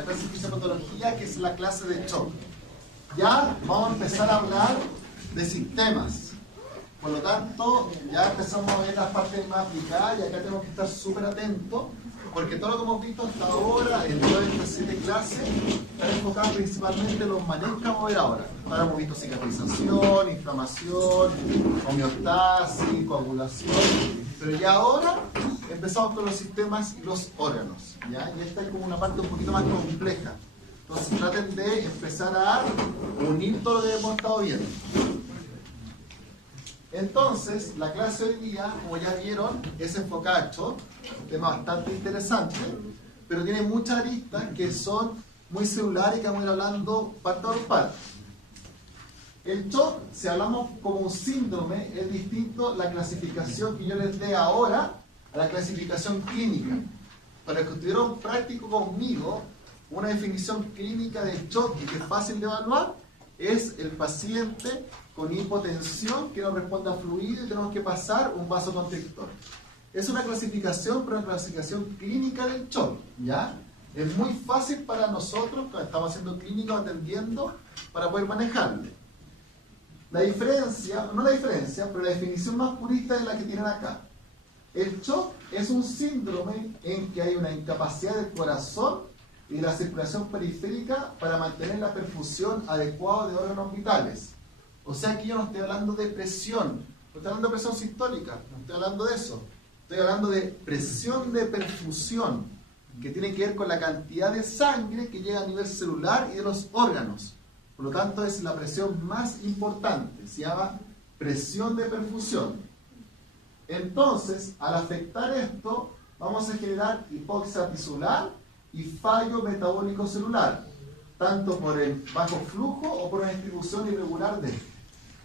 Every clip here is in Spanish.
la clase de fisiopatología, que es la clase de shock. Ya vamos a empezar a hablar de sistemas. Por lo tanto, ya empezamos a ver las partes más aplicadas y acá tenemos que estar súper atentos, porque todo lo que hemos visto hasta ahora, en todas estas 7 clases, está enfocado principalmente en los manejos que vamos a ver ahora. Ahora hemos visto cicatrización, inflamación, homeostasis, coagulación, pero ya ahora empezamos con los sistemas y los órganos, ¿ya? Y esta es como una parte un poquito más compleja. Entonces traten de empezar a unir todo lo que hemos estado viendo. Entonces, la clase de hoy día, como ya vieron, es enfocada a shock, un tema bastante interesante, pero tiene muchas aristas que son muy celulares y que vamos a ir hablando parte por parte. El shock, si hablamos como un síndrome, es distinto la clasificación que yo les dé ahora a la clasificación clínica. Para que estuvieron práctico conmigo, una definición clínica de shock que es fácil de evaluar es el paciente con hipotensión que no responde a fluido y tenemos que pasar un vasoconstrictor. Es una clasificación, pero una clasificación clínica del shock, ¿ya? Es muy fácil para nosotros, cuando estamos haciendo clínica o atendiendo, para poder manejarlo. La diferencia, no la diferencia, pero la definición más purista es la que tienen acá. El shock es un síndrome en que hay una incapacidad del corazón y de la circulación periférica para mantener la perfusión adecuada de órganos vitales. O sea, aquí yo no estoy hablando de presión, no estoy hablando de presión sistólica, no estoy hablando de eso. Estoy hablando de presión de perfusión, que tiene que ver con la cantidad de sangre que llega a nivel celular y de los órganos. Por lo tanto, es la presión más importante, se llama presión de perfusión. Entonces, al afectar esto, vamos a generar hipoxia tisular y fallo metabólico celular, tanto por el bajo flujo o por una distribución irregular de.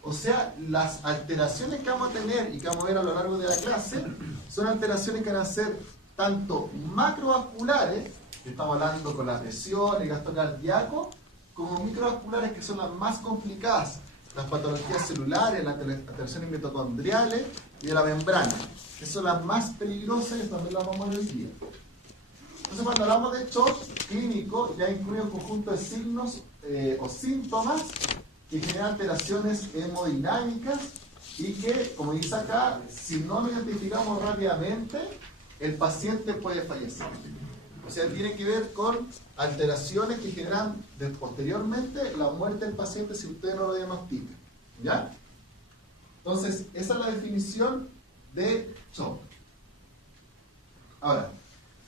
O sea, las alteraciones que vamos a tener y que vamos a ver a lo largo de la clase son alteraciones que van a ser tanto macrovasculares, que estamos hablando con la presión, el gasto cardíaco, como microvasculares, que son las más complicadas, las patologías celulares, las alteraciones mitocondriales y de la membrana, que son las más peligrosas y también las vamos a ver hoy día. Entonces, cuando hablamos de shock clínico, ya incluye un conjunto de signos o síntomas que generan alteraciones hemodinámicas y que, como dice acá, si no lo identificamos rápidamente, el paciente puede fallecer. O sea, tiene que ver con alteraciones que generan posteriormente la muerte del paciente si usted no lo diagnostica. ¿Ya? Entonces, esa es la definición de shock. Ahora,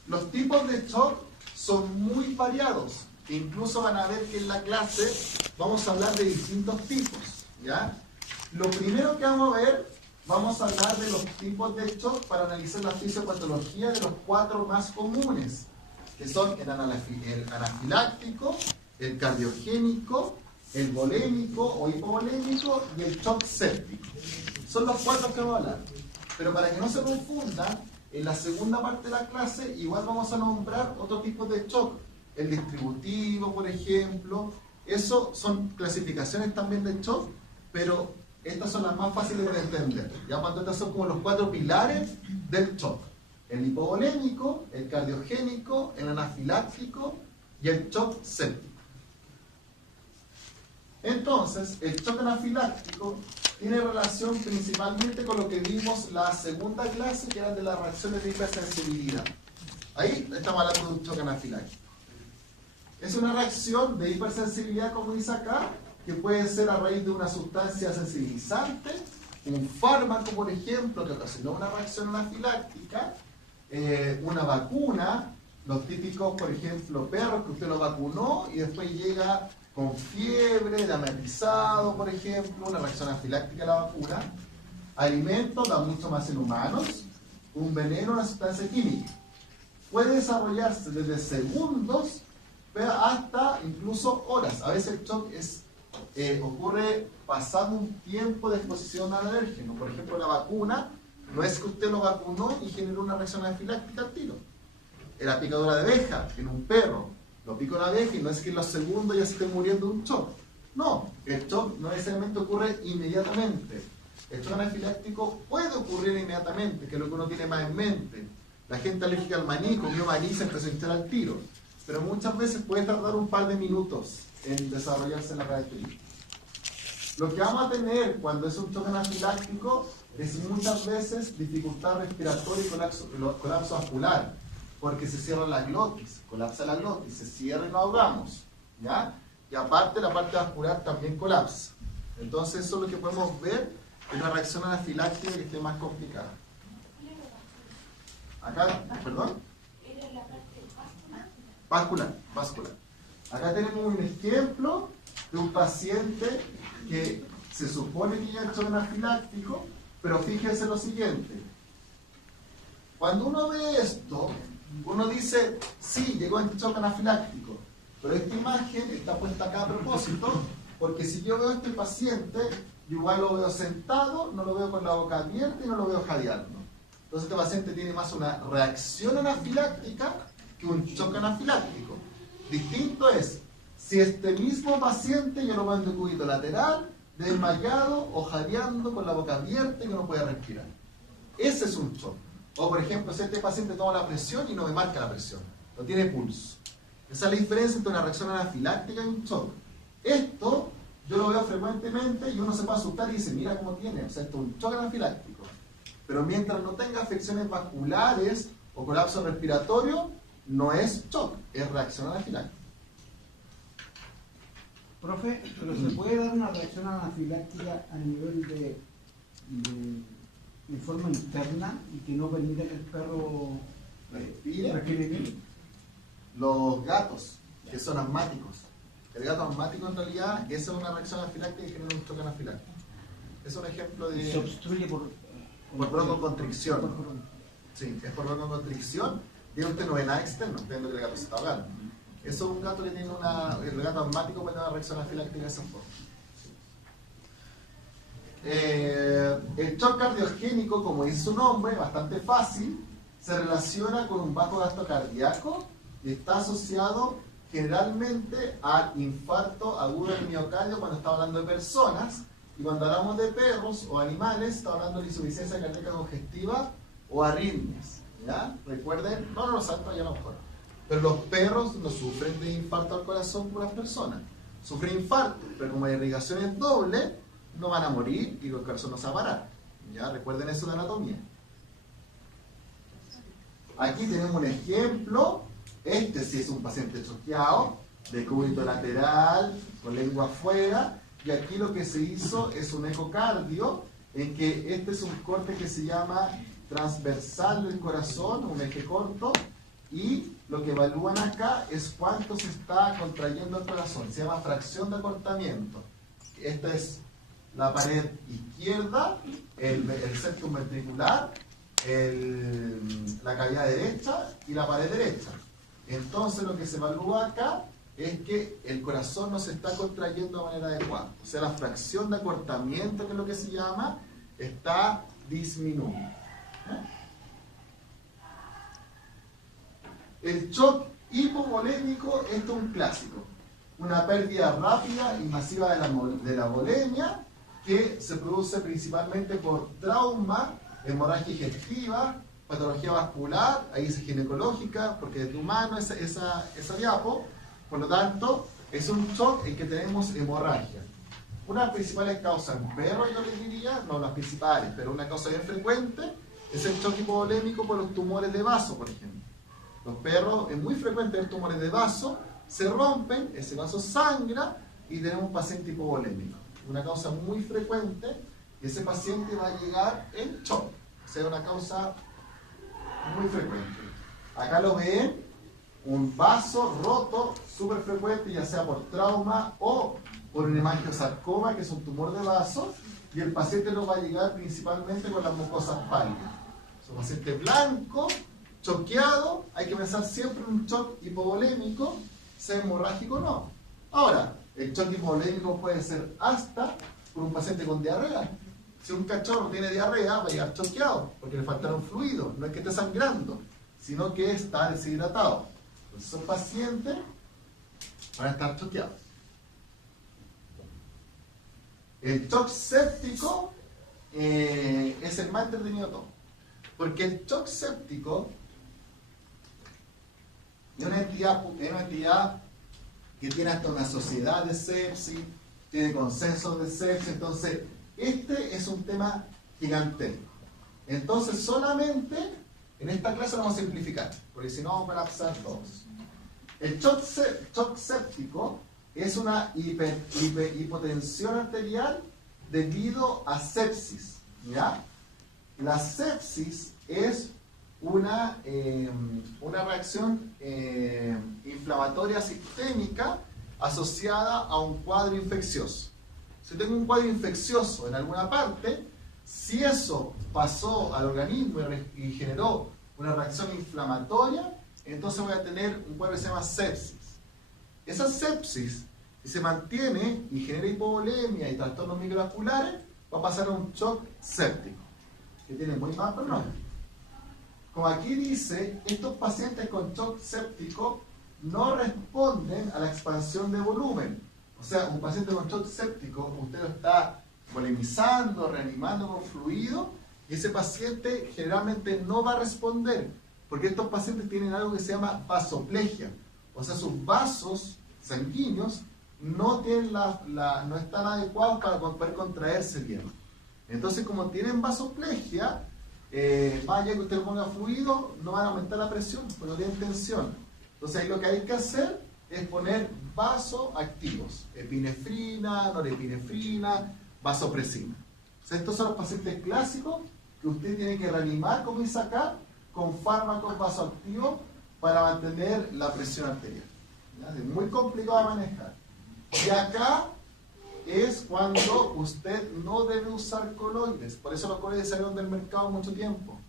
los tipos de shock son muy variados. Incluso van a ver que en la clase vamos a hablar de distintos tipos, ¿ya? Lo primero que vamos a ver, vamos a hablar de los tipos de shock para analizar la fisiopatología de los 4 más comunes, que son el anafiláctico, el cardiogénico, el volémico o hipovolémico y el shock séptico. Son los 4 que vamos a hablar. Pero para que no se confundan, en la segunda parte de la clase igual vamos a nombrar otro tipo de shock, el distributivo, por ejemplo. Eso son clasificaciones también de shock, pero estas son las más fáciles de entender. Ya cuando estas son como los 4 pilares del shock: el hipovolémico, el cardiogénico, el anafiláctico y el shock séptico. Entonces, el shock anafiláctico tiene relación principalmente con lo que vimos la segunda clase, que era de las reacciones de hipersensibilidad. Ahí estamos hablando de un shock anafiláctico. Es una reacción de hipersensibilidad, como dice acá, que puede ser a raíz de una sustancia sensibilizante, un fármaco, por ejemplo, que ocasionó una reacción anafiláctica, una vacuna, los típicos, por ejemplo, perros que usted lo vacunó y después llega con fiebre, damatizado, por ejemplo, una reacción anafiláctica a la vacuna. Alimentos, da mucho más en humanos, un veneno, una sustancia química. Puede desarrollarse desde segundos hasta incluso horas. A veces el shock ocurre pasando un tiempo de exposición al alérgeno. Por ejemplo, la vacuna, no es que usted lo vacunó y generó una reacción anafiláctica al tiro. La picadura de abeja en un perro, lo picó la abeja y no es que en los segundos ya se esté muriendo de un shock. No, el shock no necesariamente ocurre inmediatamente. El shock anafiláctico puede ocurrir inmediatamente, que es lo que uno tiene más en mente. La gente alérgica al maní, comió maní y se empezó a hinchar al tiro. pero muchas veces puede tardar un par de minutos en desarrollarse la característica. Lo que vamos a tener cuando es un choque anafiláctico es muchas veces dificultad respiratoria y colapso vascular, porque se cierra la glotis, colapsa la glotis, se cierra y nos ahogamos, ¿ya? Y aparte la parte vascular también colapsa. Entonces eso es lo que podemos ver en una reacción anafiláctica que esté más complicada. Acá, perdón. Vascular. Acá tenemos un ejemplo de un paciente que se supone que ya ha hecho un anafiláctico, pero fíjense lo siguiente. Cuando uno ve esto, uno dice, sí, llegó en choque anafiláctico, pero esta imagen está puesta acá a propósito, porque si yo veo a este paciente, yo igual lo veo sentado, no lo veo con la boca abierta y no lo veo jadeando. Entonces este paciente tiene más una reacción anafiláctica que un choque anafiláctico. Distinto es, si este mismo paciente yo lo veo en decúbito lateral, desmayado o jadeando con la boca abierta y que no puede respirar. Ese es un shock. O por ejemplo, si este paciente toma la presión y no me marca la presión, no tiene pulso. Esa es la diferencia entre una reacción anafiláctica y un shock. Esto yo lo veo frecuentemente y uno se puede asustar y dice, mira cómo tiene, o sea, esto es un shock anafiláctico. Pero mientras no tenga afecciones vasculares o colapso respiratorio, no es shock, es reacción anafiláctica. Profe, pero ¿se puede dar una reacción anafiláctica a nivel de forma interna y que no permita que el perro respire bien? Los gatos, que son asmáticos. El gato asmático en realidad, esa es una reacción anafiláctica que genera un choque anafiláctico. Es un ejemplo de... Se obstruye por broncoconstricción. Sí, es por broncoconstricción. Y usted no ve nada externo, viendo que el gato se está ahogando. Eso es un gato que tiene el gato asmático puede tener una reacción anafiláctica de esa forma. El shock cardiogénico, como dice su nombre, bastante fácil, se relaciona con un bajo gasto cardíaco y está asociado generalmente al infarto agudo del miocardio cuando está hablando de personas, y cuando hablamos de perros o animales, está hablando de insuficiencia cardíaca congestiva o arritmias. ¿Ya? Recuerden, no los santos ya a lo mejor. Pero los perros no sufren de infarto al corazón como las personas. Sufren infarto, pero como la irrigación es doble, no van a morir y el corazón no se va a parar. ¿Ya? Recuerden eso de anatomía. Aquí tenemos un ejemplo. Este sí es un paciente choqueado, de cúbito lateral, con lengua afuera. Y aquí lo que se hizo es un ecocardio, en que este es un corte que se llama transversal del corazón, un eje corto, y lo que evalúan acá es cuánto se está contrayendo el corazón. Se llama fracción de acortamiento. Esta es la pared izquierda, el septum ventricular, la cavidad derecha y la pared derecha. Entonces lo que se evalúa acá es que el corazón no se está contrayendo de manera adecuada. O sea, la fracción de acortamiento, que es lo que se llama, está disminuida. El shock hipovolémico, esto es un clásico. Una pérdida rápida y masiva de la volemia que se produce principalmente por trauma, hemorragia digestiva, patología vascular, ahí dice ginecológica, porque es de humano esa diapo. Por lo tanto, es un shock en que tenemos hemorragia. Una de las principales causas en perros, yo les diría, no las principales, pero una causa bien frecuente es el shock hipovolémico por los tumores de vaso, por ejemplo. Los perros, es muy frecuente ver tumores de vaso, se rompen, ese vaso sangra y tenemos un paciente hipovolémico. Una causa muy frecuente, y ese paciente va a llegar en shock. O sea, una causa muy frecuente. Acá lo ven, un vaso roto, súper frecuente, ya sea por trauma o por un hemangiosarcoma, que es un tumor de vaso, y el paciente nos va a llegar principalmente con las mucosas pálidas. Es un paciente blanco, choqueado, hay que pensar siempre en un shock hipovolémico, sea hemorrágico o no. Ahora, el shock hipovolémico puede ser hasta por un paciente con diarrea. Si un cachorro tiene diarrea, va a llegar choqueado, porque le faltaron fluidos. No es que esté sangrando, sino que está deshidratado. Entonces, esos pacientes van a estar choqueados. El shock séptico es el más entretenido de todo. Porque el shock séptico Es una entidad que tiene hasta una sociedad de sepsis, tiene consenso de sepsis, entonces este es un tema gigantesco. Entonces solamente en esta clase lo vamos a simplificar, porque si no vamos a colapsar todos. El shock séptico es una hipotensión arterial debido a sepsis, ¿ya? La sepsis es una reacción inflamatoria sistémica asociada a un cuadro infeccioso. Si tengo un cuadro infeccioso en alguna parte, si eso pasó al organismo y generó una reacción inflamatoria, entonces voy a tener un cuadro que se llama sepsis. Esa sepsis, si se mantiene y genera hipovolemia y trastornos microvasculares, va a pasar a un shock séptico, que tiene muy mal pronóstico. Como aquí dice, estos pacientes con shock séptico no responden a la expansión de volumen. O sea, un paciente con shock séptico, usted lo está polemizando, reanimando con fluido, y ese paciente generalmente no va a responder, porque estos pacientes tienen algo que se llama vasoplegia. O sea, sus vasos sanguíneos no están adecuados para poder contraerse bien. Entonces, como tienen vasoplegia, vaya que usted ponga fluido, no van a aumentar la presión, porque no tienen tensión. Entonces ahí lo que hay que hacer es poner vasoactivos, epinefrina, norepinefrina, vasopresina. O sea, estos son los pacientes clásicos que usted tiene que reanimar, como y sacar con fármacos vasoactivos para mantener la presión arterial. ¿Ya? Es muy complicado de manejar. Y acá es cuando usted no debe usar coloides. Por eso los coloides salieron del mercado mucho tiempo.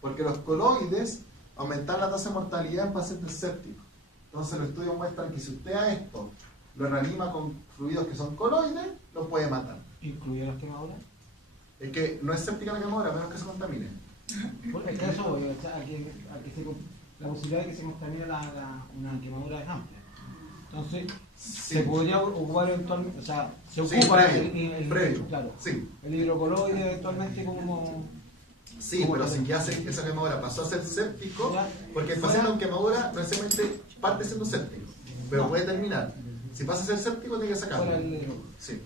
Porque los coloides aumentan la tasa de mortalidad en pacientes sépticos. Entonces los estudios muestran que si usted a esto lo reanima con fluidos que son coloides, lo puede matar. ¿Incluye las quemaduras? Es que no es séptica la quemadura, a menos que se contamine. Porque es eso, o sea, la posibilidad de que se contamine una quemadura es amplia. Entonces, sí, se podría ocupar eventualmente, o sea, se sí, ocupa previo, claro, sí. El hidrocoloide eventualmente como... Sí, como pero si ya esa quemadura pasó a ser séptico, porque el paciente con quemadura no necesariamente parte siendo séptico, pero no, puede terminar. Si pasa a ser séptico, tiene que sacarlo. el, Sí.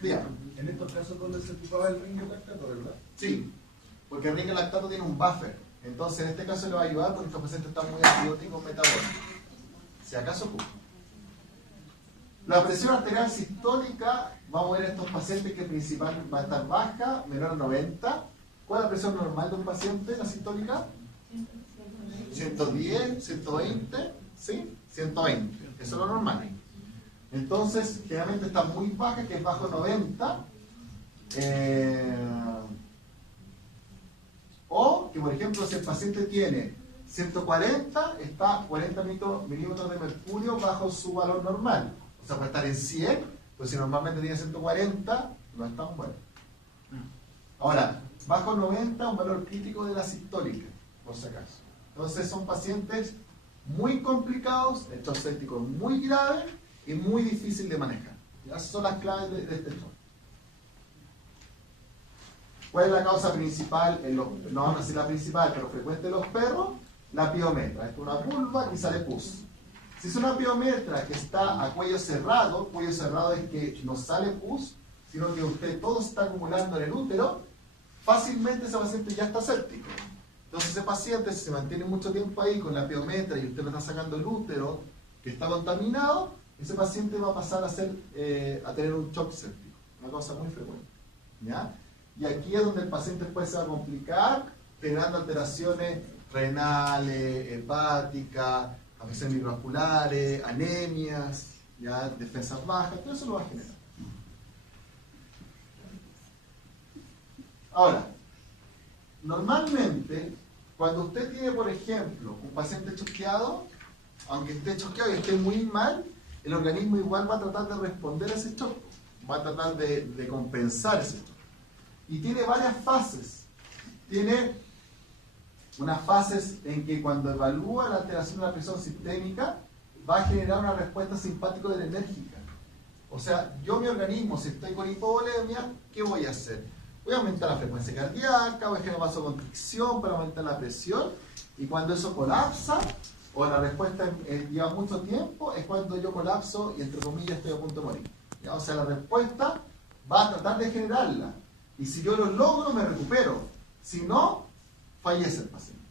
Dígame. En estos casos donde se ocupaba el ringlactato, ¿verdad? Sí, porque el ringlactato tiene un buffer. Entonces, en este caso le va a ayudar porque estos pacientes están muy antibióticos metabólicos. Si acaso ocupa. La presión arterial sistólica, vamos a ver a estos pacientes que principalmente va a estar baja, menor a 90. ¿Cuál es la presión normal de un paciente, la sistólica? 110, 120, ¿sí? 120. Eso es lo normal. Entonces, generalmente está muy baja, que es bajo 90. O que, por ejemplo, si el paciente tiene 140, está 40 milímetros de mercurio bajo su valor normal. O sea, puede estar en 100, pues si normalmente tiene 140, no es tan bueno. Ahora, bajo 90, un valor crítico de la sistólica, por si acaso. Entonces, son pacientes muy complicados, el shock séptico muy grave y muy difícil de manejar. Esas son las claves de este shock. ¿Cuál es la causa principal? No sé la principal, pero frecuente en los perros, la piometra. Es una vulva y sale pus. Si es una piometra que está a cuello cerrado es que no sale pus, sino que usted todo se está acumulando en el útero, fácilmente ese paciente ya está séptico. Entonces ese paciente, si se mantiene mucho tiempo ahí con la piometra y usted le está sacando el útero que está contaminado, ese paciente va a pasar a tener un shock séptico, una cosa muy frecuente. ¿Ya? Y aquí es donde el paciente después se va a complicar, generando alteraciones renales, hepáticas, afecciones microvasculares, anemias, ya, defensas bajas, todo eso lo va a generar. Ahora, normalmente, cuando usted tiene, por ejemplo, un paciente choqueado, aunque esté choqueado y esté muy mal, el organismo igual va a tratar de responder a ese choque, va a tratar de compensar ese choque. Y tiene varias fases. Tiene unas fases en que cuando evalúa la alteración de la presión sistémica, va a generar una respuesta simpático-adrenérgica. O sea, yo mi organismo, si estoy con hipovolemia, ¿qué voy a hacer? Voy a aumentar la frecuencia cardíaca, voy a generar vasoconstricción para aumentar la presión, y cuando eso colapsa, o la respuesta lleva mucho tiempo, es cuando yo colapso y entre comillas estoy a punto de morir. ¿Ya? O sea, la respuesta va a tratar de generarla. Y si yo lo logro, me recupero. Si no, fallece el paciente.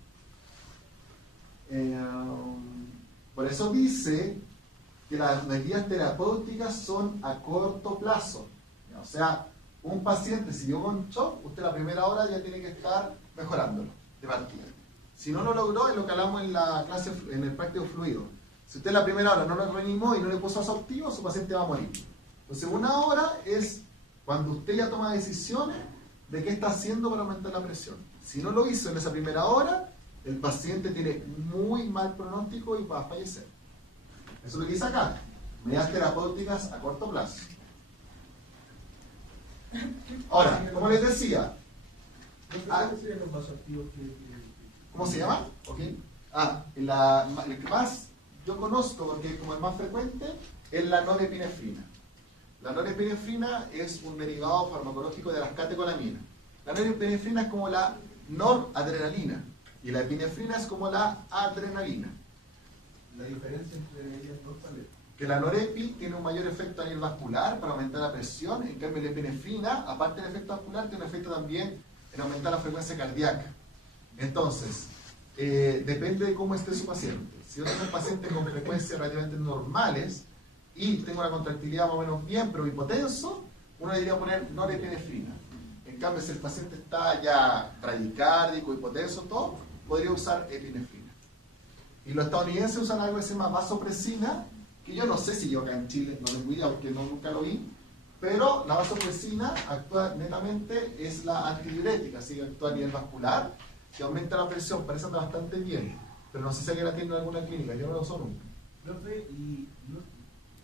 Por eso dice que las medidas terapéuticas son a corto plazo. ¿Ya? O sea, un paciente, si llegó con shock, usted la primera hora ya tiene que estar mejorándolo de partida. Si no lo logró, es lo que hablamos en la clase, en el práctico fluido. Si usted la primera hora no lo reanimó y no le puso vasoactivo, su paciente va a morir. Entonces, una hora es cuando usted ya toma decisiones de qué está haciendo para aumentar la presión. Si no lo hizo en esa primera hora, el paciente tiene muy mal pronóstico y va a fallecer. Eso es lo que dice acá. Medidas terapéuticas a corto plazo. Ahora, como les decía, ¿Cuáles serían los vasoactivos que ¿cómo se llama? Okay. El que más yo conozco, porque como el más frecuente, es la norepinefrina. La norepinefrina es un derivado farmacológico de las catecolaminas. La norepinefrina es como la noradrenalina y la epinefrina es como la adrenalina. la diferencia entre ellas dos sale? Que la norepi tiene un mayor efecto a nivel vascular para aumentar la presión, en cambio la epinefrina, aparte del efecto vascular, tiene un efecto también en aumentar la frecuencia cardíaca. Entonces, depende de cómo esté su paciente. Si yo tengo un paciente con frecuencias relativamente normales y tengo una contractilidad más o menos bien, pero hipotenso, uno debería poner norepinefrina. En cambio, si el paciente está ya bradicárdico, hipotenso, todo, podría usar epinefrina. Y los estadounidenses usan algo que se llama vasopresina, que yo no sé si yo acá en Chile, no tengo idea porque nunca lo vi, pero la vasopresina actúa netamente, es la antidiurética, así que actúa a nivel vascular, que aumenta la presión, parece que anda bastante bien, pero no sé si aquí la tienen en alguna clínica, yo no lo uso nunca. Profe, y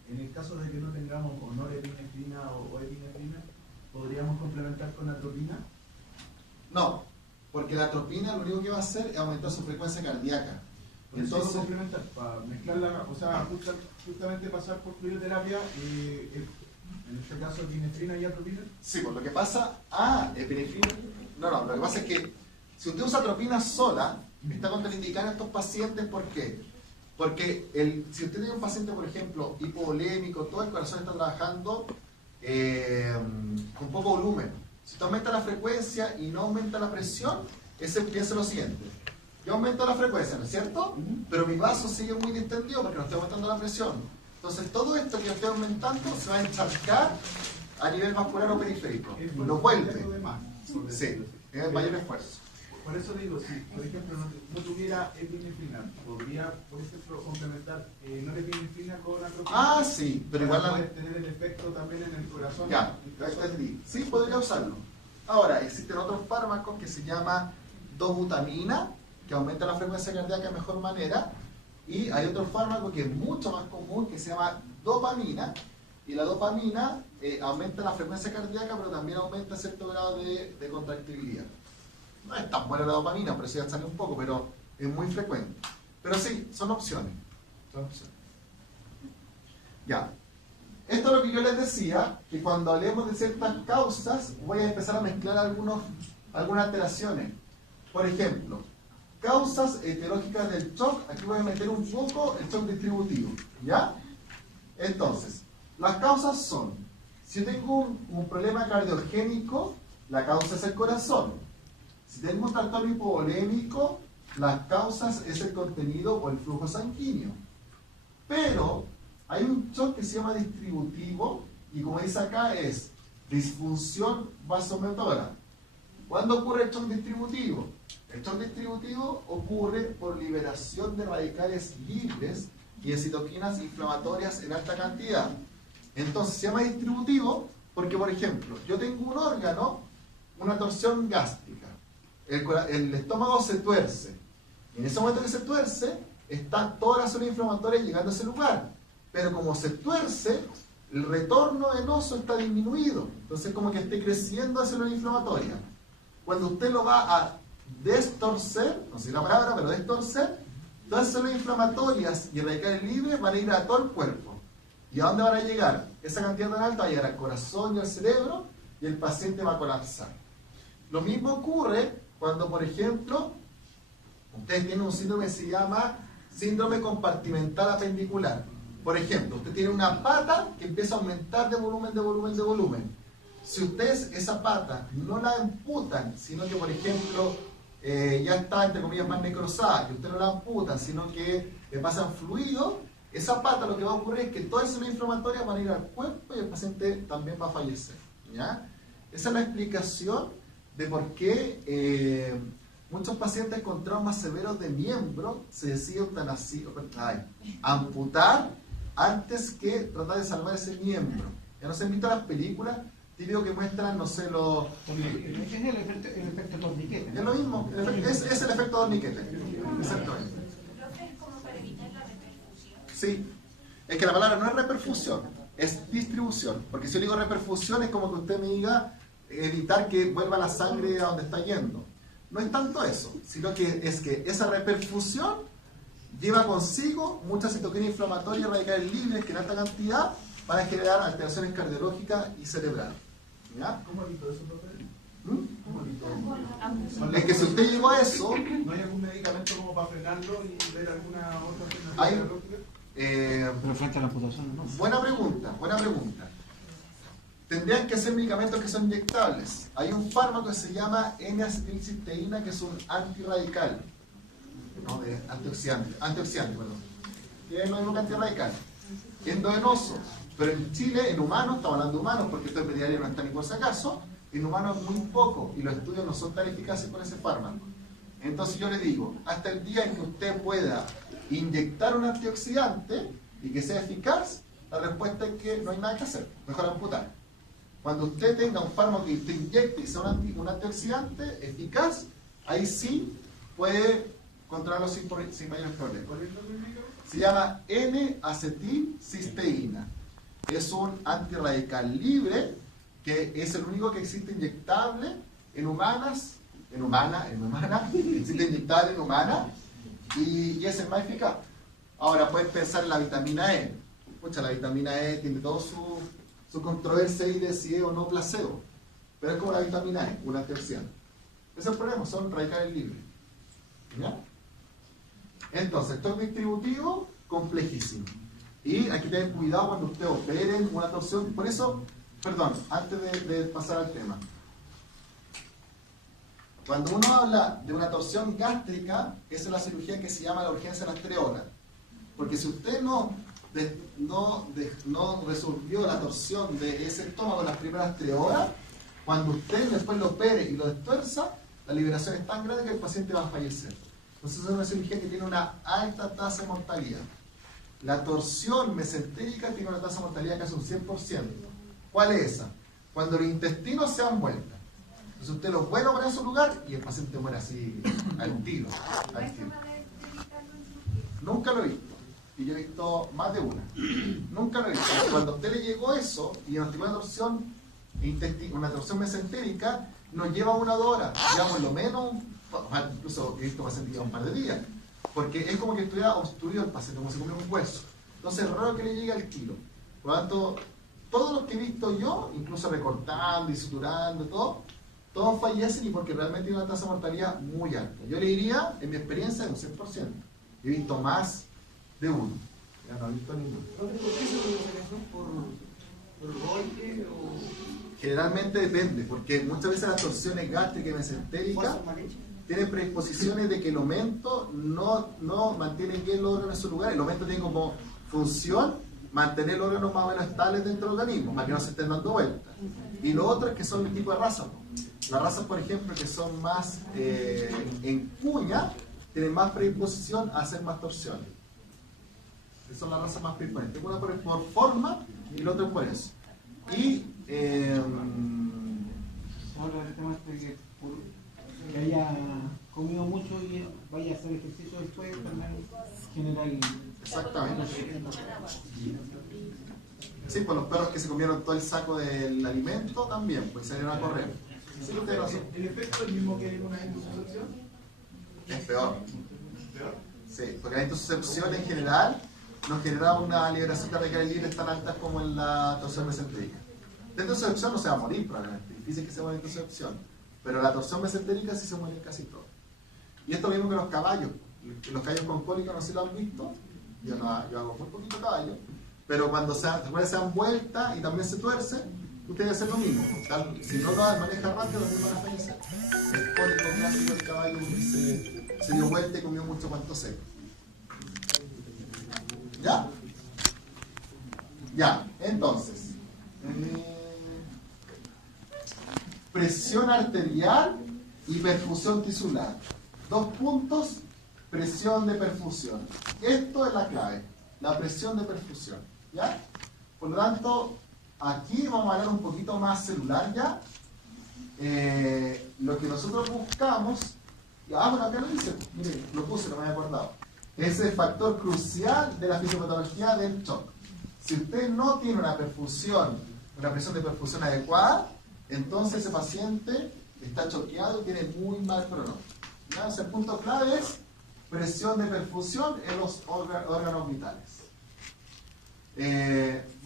en el caso de que no tengamos o norepinefrina o epinefrina, ¿podríamos complementar con atropina? No, porque la atropina lo único que va a hacer es aumentar su frecuencia cardíaca. Entonces, complementar, para mezclarla, o sea, justamente pasar por fluidoterapia, en este caso epinefrina y atropina. Sí, pues lo que pasa, epinefrina, no, lo que pasa es que si usted usa atropina sola, está contraindicada en estos pacientes, ¿por qué? Porque si usted tiene un paciente, por ejemplo, hipovolémico, todo el corazón está trabajando con poco volumen. Si usted aumenta la frecuencia y no aumenta la presión, ese piensa lo siguiente. Yo aumento la frecuencia, ¿no es cierto? Pero mi vaso sigue muy distendido porque no estoy aumentando la presión. Entonces todo esto que yo estoy aumentando se va a encharcar a nivel vascular o periférico. Lo vuelve. Sí, es el mayor esfuerzo. Por eso digo, si por ejemplo no tuviera epinefrina, ¿podría, por ejemplo, complementar norepinefrina con atropina? Sí, pero igual puede tener el efecto también en el corazón. Ya, lo entendí. Sí, podría usarlo. Ahora, existen otros fármacos que se llama dobutamina, que aumenta la frecuencia cardíaca de mejor manera, y hay otro fármaco que es mucho más común, que se llama dopamina, y la dopamina aumenta la frecuencia cardíaca, pero también aumenta cierto grado de contractibilidad. No es tan buena la dopamina, por eso ya sale un poco, pero es muy frecuente. Pero sí, son opciones. Ya. Esto es lo que yo les decía, que cuando hablemos de ciertas causas, voy a empezar a mezclar algunas alteraciones. Por ejemplo, causas etiológicas del shock, aquí voy a meter un poco el shock distributivo, ¿ya? Entonces, las causas son, si tengo un problema cardiogénico, la causa es el corazón. Si tengo un trastorno hipovolémico, las causas es el contenido o el flujo sanguíneo. Pero hay un shock que se llama distributivo, y como dice acá es disfunción vasomotora. ¿Cuándo ocurre el shock distributivo? El shock distributivo ocurre por liberación de radicales libres y de citoquinas inflamatorias en alta cantidad. Entonces se llama distributivo porque, por ejemplo, yo tengo un órgano, una torsión gástrica, el estómago se tuerce. En ese momento que se tuerce, está toda la zona inflamatoria llegando a ese lugar. Pero como se tuerce, el retorno venoso está disminuido. Entonces como que esté creciendo la célula inflamatoria. Cuando usted lo va a destorcer, no sé la palabra, pero destorcer, todas las células inflamatorias y radicales libres van a ir a todo el cuerpo. ¿Y a dónde van a llegar? Esa cantidad tan alta va a llegar al corazón y al cerebro y el paciente va a colapsar. Lo mismo ocurre cuando, por ejemplo, ustedes tienen un síndrome que se llama síndrome compartimental apendicular. Por ejemplo, usted tiene una pata que empieza a aumentar de volumen, de volumen, de volumen. Si ustedes esa pata no la amputan, sino que, por ejemplo, ya está, entre comillas, más necrosada, que usted no la amputan, sino que le pasan fluido, esa pata lo que va a ocurrir es que todas esas inflamatorias van a ir al cuerpo y el paciente también va a fallecer. ¿Ya? Esa es la explicación de por qué muchos pacientes con traumas severos de miembro se deciden amputar antes que tratar de salvar ese miembro. Ya no se han visto las películas típico que muestran, no sé, los... Es el efecto torniquete. Es lo mismo, es el efecto torniquete. Exactamente. ¿Es como para evitar la repercusión? Sí, es que la palabra no es reperfusión, es distribución. Porque si yo digo reperfusión es como que usted me diga evitar que vuelva la sangre a donde está yendo. No es tanto eso, sino que es que esa reperfusión lleva consigo mucha citoquina inflamatoria y radicales libres que en alta cantidad van a generar alteraciones cardiológicas y cerebrales. ¿Ya? ¿Cómo evito eso, profe? ¿Cómo evito eso? Es que si usted llegó a eso... ¿No hay algún medicamento como para frenarlo y ver alguna otra alternativa Hay, cardiológica? Pero frente a la amputación, ¿no? Buena pregunta, buena pregunta. Tendrían que ser medicamentos que son inyectables. Hay un fármaco que se llama N-acetilcisteína, que es un antirradical. No, antioxidante, perdón. Tiene el mismo que antirradical. Endovenoso. Pero en Chile, en humanos, estamos hablando de humanos porque esto en pediatría no está ni por si acaso, en humanos muy poco y los estudios no son tan eficaces con ese fármaco. Entonces yo le digo, hasta el día en que usted pueda inyectar un antioxidante y que sea eficaz, la respuesta es que no hay nada que hacer, mejor amputar. Cuando usted tenga un fármaco que usted inyecte y sea un antioxidante eficaz, ahí sí puede controlarlo sin mayores problemas. ¿Cuál es el nombre médico? Se llama N-acetilcisteína. Es un antirradical libre que es el único que existe inyectable en humanas, existe inyectable en humanas y es el más eficaz. Ahora pueden pensar en la vitamina E. Pucha, la vitamina E tiene todo su controversia ahí de si es o no placebo, pero es como la vitamina E, un antioxidante. Ese es el problema, son radicales libres. ¿Ya? Entonces, esto es distributivo, complejísimo. Y hay que tener cuidado cuando usted opere en una torsión. Por eso, perdón, antes de pasar al tema. Cuando uno habla de una torsión gástrica, esa es la cirugía que se llama la urgencia de las 3 horas. Porque si usted no resolvió la torsión de ese estómago en las primeras 3 horas, cuando usted después lo opere y lo destuerza, la liberación es tan grande que el paciente va a fallecer. Entonces es una cirugía que tiene una alta tasa de mortalidad. La torsión mesentérica tiene una tasa de mortalidad casi un 100%. ¿Cuál es esa? Cuando los intestinos se dan vuelta. Entonces usted los vuelve a poner en su lugar y el paciente muere así al tiro. Nunca lo he visto. Y yo he visto más de una. Nunca lo he visto. Cuando a usted le llegó eso y diagnosticó una torsión mesentérica, nos lleva 1 o 2 horas. Ya por lo menos, incluso he visto pacientes que llevan un par de días. Porque es como que estuviera obstruido el paciente, como si comiera un hueso. Entonces es raro que le llegue al kilo. Por lo tanto, todos los que he visto yo, incluso recortando y suturando, todos fallecen y porque realmente tiene una tasa de mortalidad muy alta. Yo le diría, en mi experiencia, de un 100%. He visto más de uno. Ya no he visto ninguno. ¿Por qué se ¿Por golpe o...? Generalmente depende, porque muchas veces las torsiones gástricas y mesentéricas tienen predisposiciones de que el aumento no mantiene bien los órganos en su lugar. El aumento tiene como función mantener los órganos más o menos estables dentro del organismo, para que no se estén dando vueltas. Y lo otro es que son el tipo de razas. Las razas, por ejemplo, que son más en cuña, tienen más predisposición a hacer más torsiones. Esas son las razas más predisponentes. Una por forma y la otra por eso. Y ahora el tema es que haya comido mucho y vaya a hacer ejercicio después, general. Exactamente. Sí, pues los perros que se comieron todo el saco del alimento también, pues salieron a correr. Sí, usted tiene razón. ¿El efecto es el mismo que en una intususcepción? Es peor. ¿Peor? Sí, porque la intususcepción en general nos genera una liberación de radicales libres tan altas como en la torsión mesentérica. De intususcepción no se va a morir probablemente, es difícil que se muera de intususcepción, pero la torsión mesentérica sí se muere casi todo. Y esto mismo que los caballos. los caballos con cólica, no sé si lo han visto, yo hago muy poquito caballo, pero cuando se dan vuelta y también se tuerce, ustedes hacen lo mismo. Si no lo maneja rápido, también van a fallecer. El cólico clásico del caballo que se dio vuelta y comió mucho cuanto seco. ¿Ya? Ya, entonces. Presión arterial y perfusión tisular. 2 puntos, presión de perfusión. Esto es la clave, la presión de perfusión. ¿Ya? Por lo tanto, aquí vamos a hablar un poquito más celular ya. Lo que nosotros buscamos, bueno, acá lo dice, mire, lo puse, no me había acordado. Es el factor crucial de la fisiopatología del shock. Si usted no tiene una presión de perfusión adecuada, entonces ese paciente está choqueado y tiene muy mal pronóstico. Entonces, el punto clave es presión de perfusión en los órganos vitales.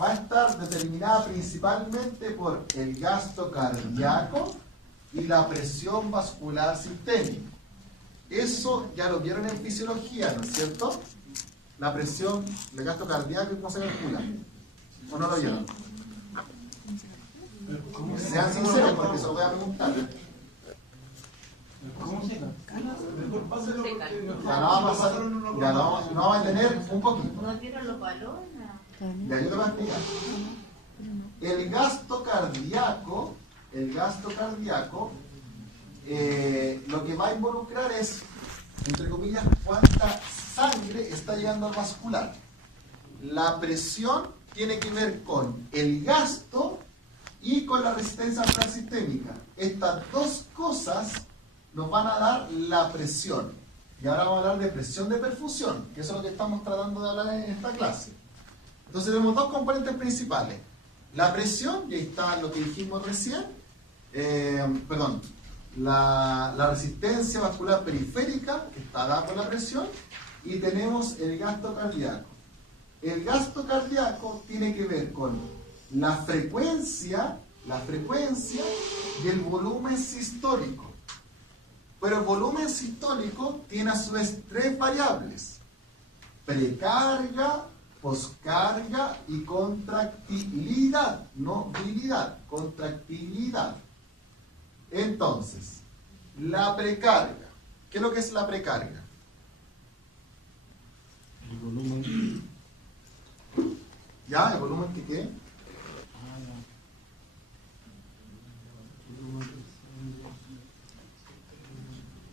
Va a estar determinada principalmente por el gasto cardíaco y la presión vascular sistémica. Eso ya lo vieron en fisiología, ¿no es cierto? La presión del gasto cardíaco, ¿cómo se calcula? ¿O no lo vieron? Sean sinceros porque se lo voy a preguntar. ¿Cómo se calcula? Ya no vamos a pasar, ya no vamos a tener un poquito. ¿No dieron los balones? Ya yo te voy a explicar. El gasto cardíaco, lo que va a involucrar es, entre comillas, cuánta sangre está llegando al vascular. La presión tiene que ver con el gasto y con la resistencia arterial sistémica. Estas dos cosas nos van a dar la presión. Y ahora vamos a hablar de presión de perfusión, que eso es lo que estamos tratando de hablar en esta clase. Entonces tenemos dos componentes principales. La presión, y ahí está lo que dijimos recién, la resistencia vascular periférica, que está dada por la presión, y tenemos el gasto cardíaco. El gasto cardíaco tiene que ver con la frecuencia y el volumen sistólico. Pero el volumen sistólico tiene a su vez 3 variables: precarga, poscarga y contractilidad, no virilidad, contractilidad. Entonces, la precarga. ¿Qué es lo que es la precarga? El volumen. ¿Ya? ¿El volumen que qué?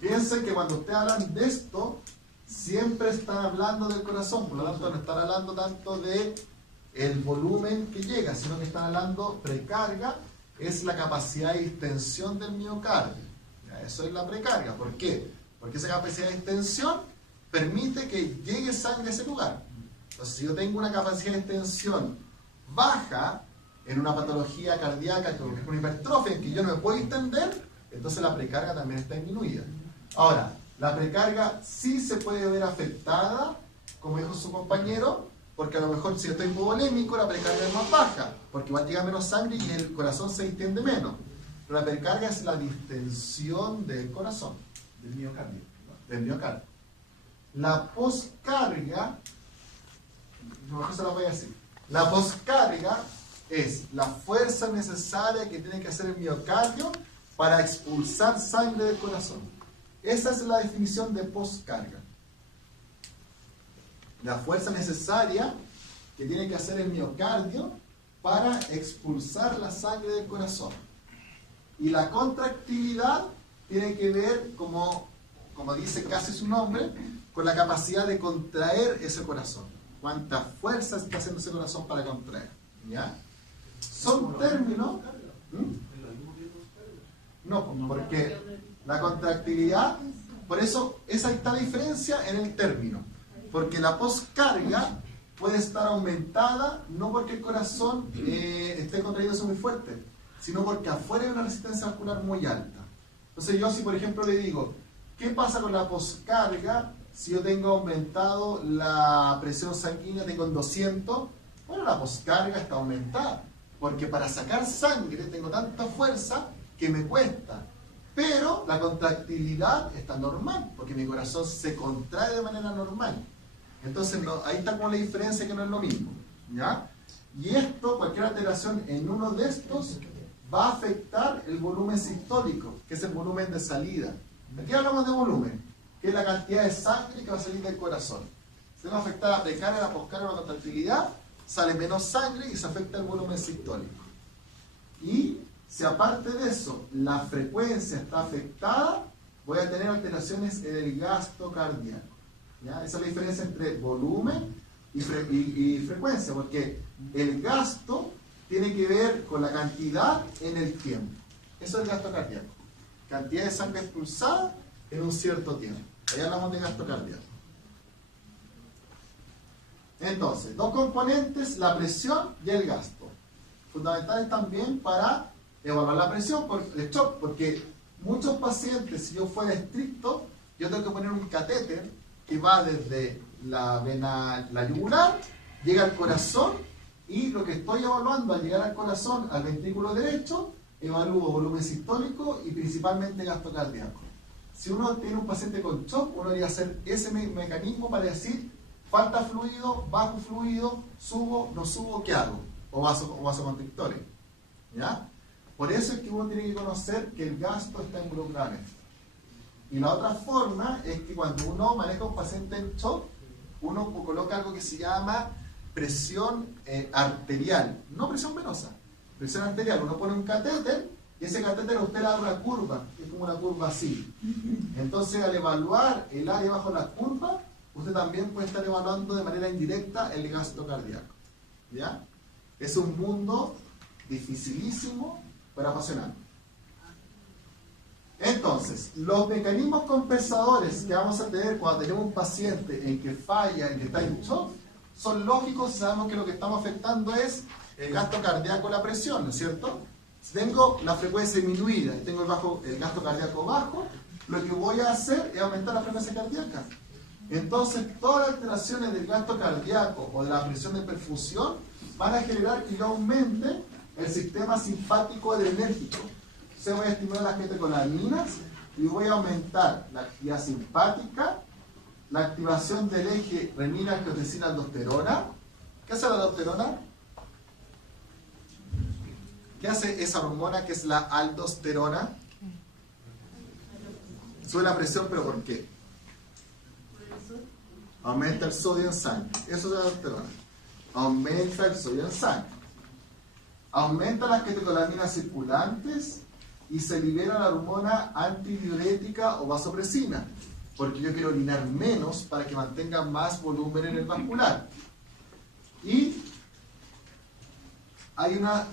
Piensen que cuando ustedes hablan de esto, siempre están hablando del corazón, por lo tanto no están hablando tanto de el volumen que llega, sino que están hablando precarga, es la capacidad de extensión del miocardio. Ya, eso es la precarga. ¿Por qué? Porque esa capacidad de extensión permite que llegue sangre a ese lugar. Entonces, si yo tengo una capacidad de extensión baja en una patología cardíaca, como es una hipertrofia en que yo no me puedo extender, entonces la precarga también está disminuida. Ahora, la precarga sí se puede ver afectada, como dijo su compañero, porque a lo mejor si yo estoy hipovolémico, la precarga es más baja, porque va a llegar menos sangre y el corazón se distiende menos. Pero la precarga es la distensión del corazón, Del miocardio. del miocardio. La poscarga, mejor se la voy a decir. La poscarga es la fuerza necesaria que tiene que hacer el miocardio para expulsar sangre del corazón. Esa es la definición de poscarga. La fuerza necesaria que tiene que hacer el miocardio para expulsar la sangre del corazón. Y la contractilidad tiene que ver, como dice casi su nombre, con la capacidad de contraer ese corazón. Cuánta fuerza está haciendo ese corazón para contraer. ¿Ya? Son términos. No, porque la contractilidad, por eso esa está la diferencia en el término. Porque la poscarga puede estar aumentada no porque el corazón esté contraído muy fuerte, sino porque afuera hay una resistencia vascular muy alta. Entonces yo si por ejemplo le digo, ¿qué pasa con la poscarga si yo tengo aumentado la presión sanguínea, tengo en 200? Bueno, la poscarga está aumentada, porque para sacar sangre tengo tanta fuerza que me cuesta. pero la contractilidad está normal, porque mi corazón se contrae de manera normal. Entonces ahí está como la diferencia, que no es lo mismo, ¿ya? Y esto, cualquier alteración en uno de estos va a afectar el volumen sistólico, que es el volumen de salida. Aquí hablamos de volumen, que es la cantidad de sangre que va a salir del corazón. Se va a afectar la precardia, la poscardia, la contractilidad, sale menos sangre y se afecta el volumen sistólico. Y si aparte de eso la frecuencia está afectada, voy a tener alteraciones en el gasto cardíaco, ¿ya? Esa es la diferencia entre volumen y frecuencia, porque el gasto tiene que ver con la cantidad en el tiempo. Eso es el gasto cardíaco. Cantidad de sangre expulsada en un cierto tiempo. Ahí hablamos de gasto cardíaco. Entonces, dos componentes, la presión y el gasto. Fundamentales también para evaluar la presión por el shock, porque muchos pacientes, si yo fuera estricto, yo tengo que poner un catéter que va desde la vena, la yugular, llega al corazón, y lo que estoy evaluando al llegar al corazón, al ventrículo derecho, evalúo volumen sistólico y principalmente gasto cardíaco. Si uno tiene un paciente con shock, uno debería hacer ese mecanismo para decir, falta fluido, bajo fluido, subo, no subo, ¿qué hago? O vasoconstrictores, ¿ya? Por eso es que uno tiene que conocer que el gasto está involucrado en esto. Y la otra forma es que cuando uno maneja un paciente en shock, uno coloca algo que se llama presión arterial, no presión venosa, presión arterial. Uno pone un catéter y ese catéter a usted le da una curva, que es como una curva así. Entonces, al evaluar el área bajo la curva, usted también puede estar evaluando de manera indirecta el gasto cardíaco, ¿ya? Es un mundo dificilísimo, pero apasionante. Entonces, los mecanismos compensadores que vamos a tener cuando tenemos un paciente en que falla, en que está en shock, son lógicos. Sabemos que lo que estamos afectando es el gasto cardíaco, la presión, ¿no es cierto? Si tengo la frecuencia disminuida y tengo el gasto cardíaco bajo, lo que voy a hacer es aumentar la frecuencia cardíaca. Entonces, todas las alteraciones del gasto cardíaco o de la presión de perfusión van a generar que yo aumente el sistema simpático adrenérgico. Entonces voy a estimular las catecolaminas y voy a aumentar la actividad simpática, la activación del eje renina-angiotensina-aldosterona. ¿Qué hace la aldosterona? ¿Qué hace esa hormona que es la aldosterona? Sube la presión, ¿pero por qué? Aumenta el sodio en sangre. Eso es la aldosterona. Aumenta el sodio en sangre. Aumenta las catecolaminas circulantes y se libera la hormona antidiurética o vasopresina, porque yo quiero orinar menos para que mantenga más volumen en el vascular. Y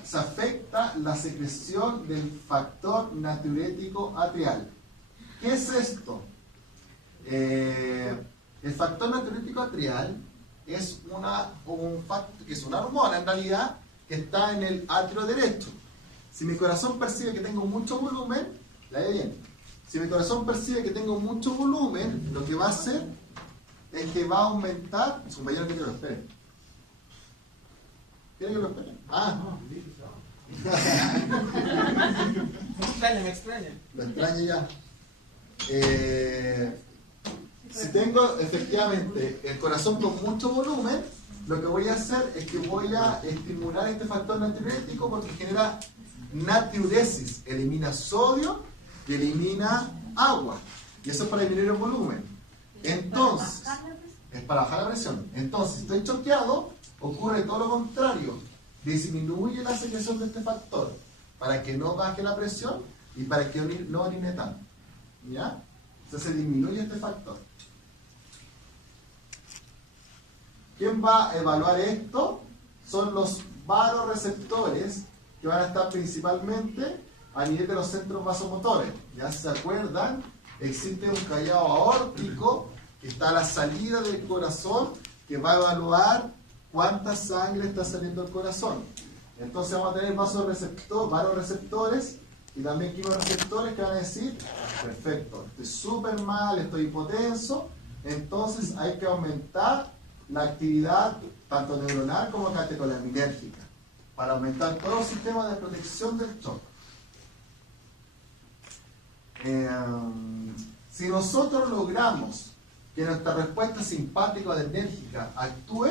se afecta la secreción del factor natriurético atrial. ¿Qué es esto? El factor natriurético atrial es una hormona en realidad que está en el atrio derecho. Si mi corazón percibe que tengo mucho volumen, la ve bien. Si mi corazón percibe que tengo mucho volumen, lo que va a hacer es que va a aumentar. Su compañero quiere que lo espere. ¿Quiere que lo espere? Me extraña. Lo extraño ya. Si tengo efectivamente el corazón con mucho volumen, lo que voy a hacer es que voy a estimular este factor natriurético porque genera natriuresis, elimina sodio y elimina agua. Y eso es para disminuir el volumen. Entonces, es para bajar la presión. Entonces, si estoy choqueado, ocurre todo lo contrario. Disminuye la secreción de este factor para que no baje la presión y para que no orine tanto. ¿Ya? Entonces se disminuye este factor. ¿Quién va a evaluar esto? Son los vasoreceptores, que van a estar principalmente a nivel de los centros vasomotores. Ya si se acuerdan, existe un callado aórtico que está a la salida del corazón, que va a evaluar cuánta sangre está saliendo del corazón. Entonces vamos a tener vasoreceptores y también quimioreceptores que van a decir, perfecto, estoy súper mal, estoy hipotenso, entonces hay que aumentar la actividad tanto neuronal como catecolaminérgica para aumentar todos los sistemas de protección del shock. Si nosotros logramos que nuestra respuesta simpática o adrenérgica actúe,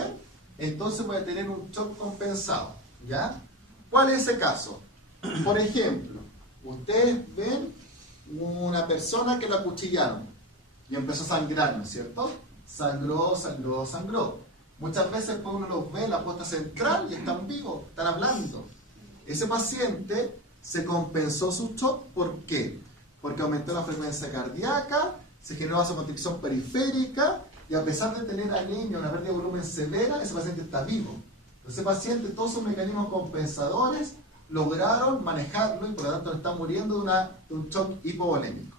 entonces puede tener un shock compensado, ¿ya? ¿Cuál es ese caso? Por ejemplo, ustedes ven una persona que la acuchillaron y empezó a sangrar, ¿no es cierto? Sangró, sangró, sangró. Muchas veces pues uno los ve en la puerta central y están vivos, están hablando. Ese paciente se compensó su shock, ¿por qué? Porque aumentó la frecuencia cardíaca, se generó vasoconstricción periférica y a pesar de tener anemia, una pérdida de volumen severa, ese paciente está vivo. Ese paciente, todos sus mecanismos compensadores lograron manejarlo y por lo tanto no está muriendo de un shock hipovolémico.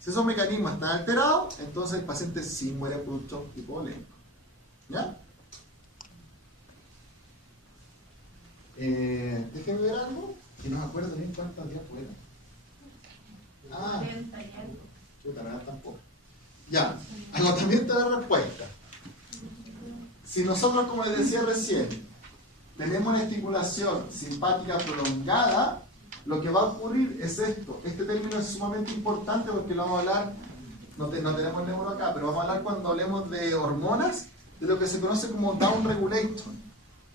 Si esos mecanismos están alterados, entonces el paciente sí muere por un shock hipovolémico. ¿Ya? Déjenme ver algo, que no me acuerdo bien cuántos días fueron. Ah, 40 y algo. puta, nada tampoco. Ya, agotamiento de la respuesta. Si nosotros, como les decía recién, tenemos una estimulación simpática prolongada, lo que va a ocurrir es esto. Este término es sumamente importante porque lo vamos a hablar, no tenemos el neuro acá, pero vamos a hablar cuando hablemos de hormonas, de lo que se conoce como down regulation.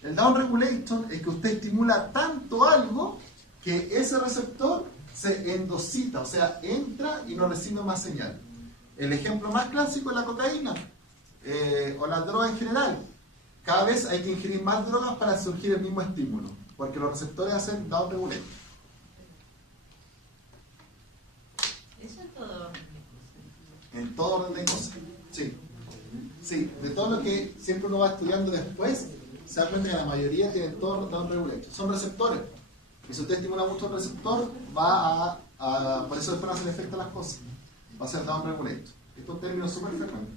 El down regulation es que usted estimula tanto algo que ese receptor se endocita, o sea, entra y no recibe más señal. El ejemplo más clásico es la cocaína o la droga en general. Cada vez hay que ingerir más drogas para surgir el mismo estímulo, porque los receptores hacen down regulation. Eso es todo. En todo orden de cosas. Sí. Sí, de todo lo que siempre uno va estudiando después, se da cuenta que la mayoría tienen todo down regulation. Son receptores. Y si usted estimula mucho el receptor, va a por eso después no hacen efecto las cosas. Va a ser down regulation. Esto es un término súper frecuente.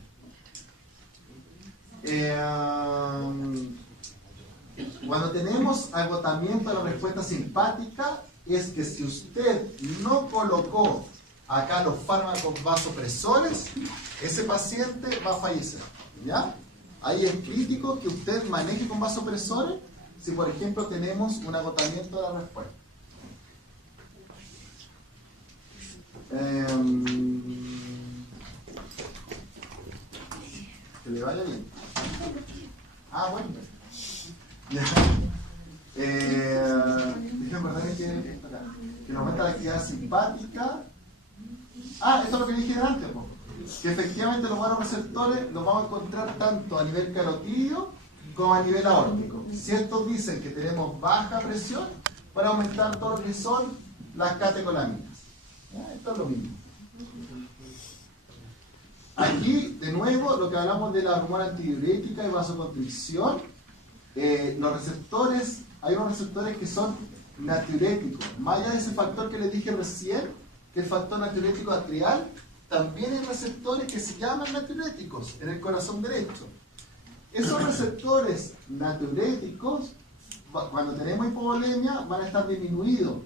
Cuando tenemos agotamiento de la respuesta simpática, es que si usted no colocó acá los fármacos vasopresores, ese paciente va a fallecer. ¿Ya? Ahí es crítico que usted maneje con vasopresores si, por ejemplo, tenemos un agotamiento de la respuesta. Que le vaya bien. Ah, bueno. Déjenme verdad que nos aumenta la actividad simpática. Ah, esto es lo que dije antes, po. Que efectivamente los vasoreceptores los vamos a encontrar tanto a nivel carotídeo como a nivel aórtico. Si estos dicen que tenemos baja presión, para aumentar todo lo que son las catecolaminas. Esto es lo mismo. Aquí, de nuevo, lo que hablamos de la hormona antidiurética y vasoconstricción, los receptores, hay unos receptores que son natriuréticos. Más allá de ese factor que les dije recién, que es el factor natriurético atrial, también hay receptores que se llaman natriuréticos en el corazón derecho. Esos receptores natriuréticos, cuando tenemos hipovolemia, van a estar disminuidos.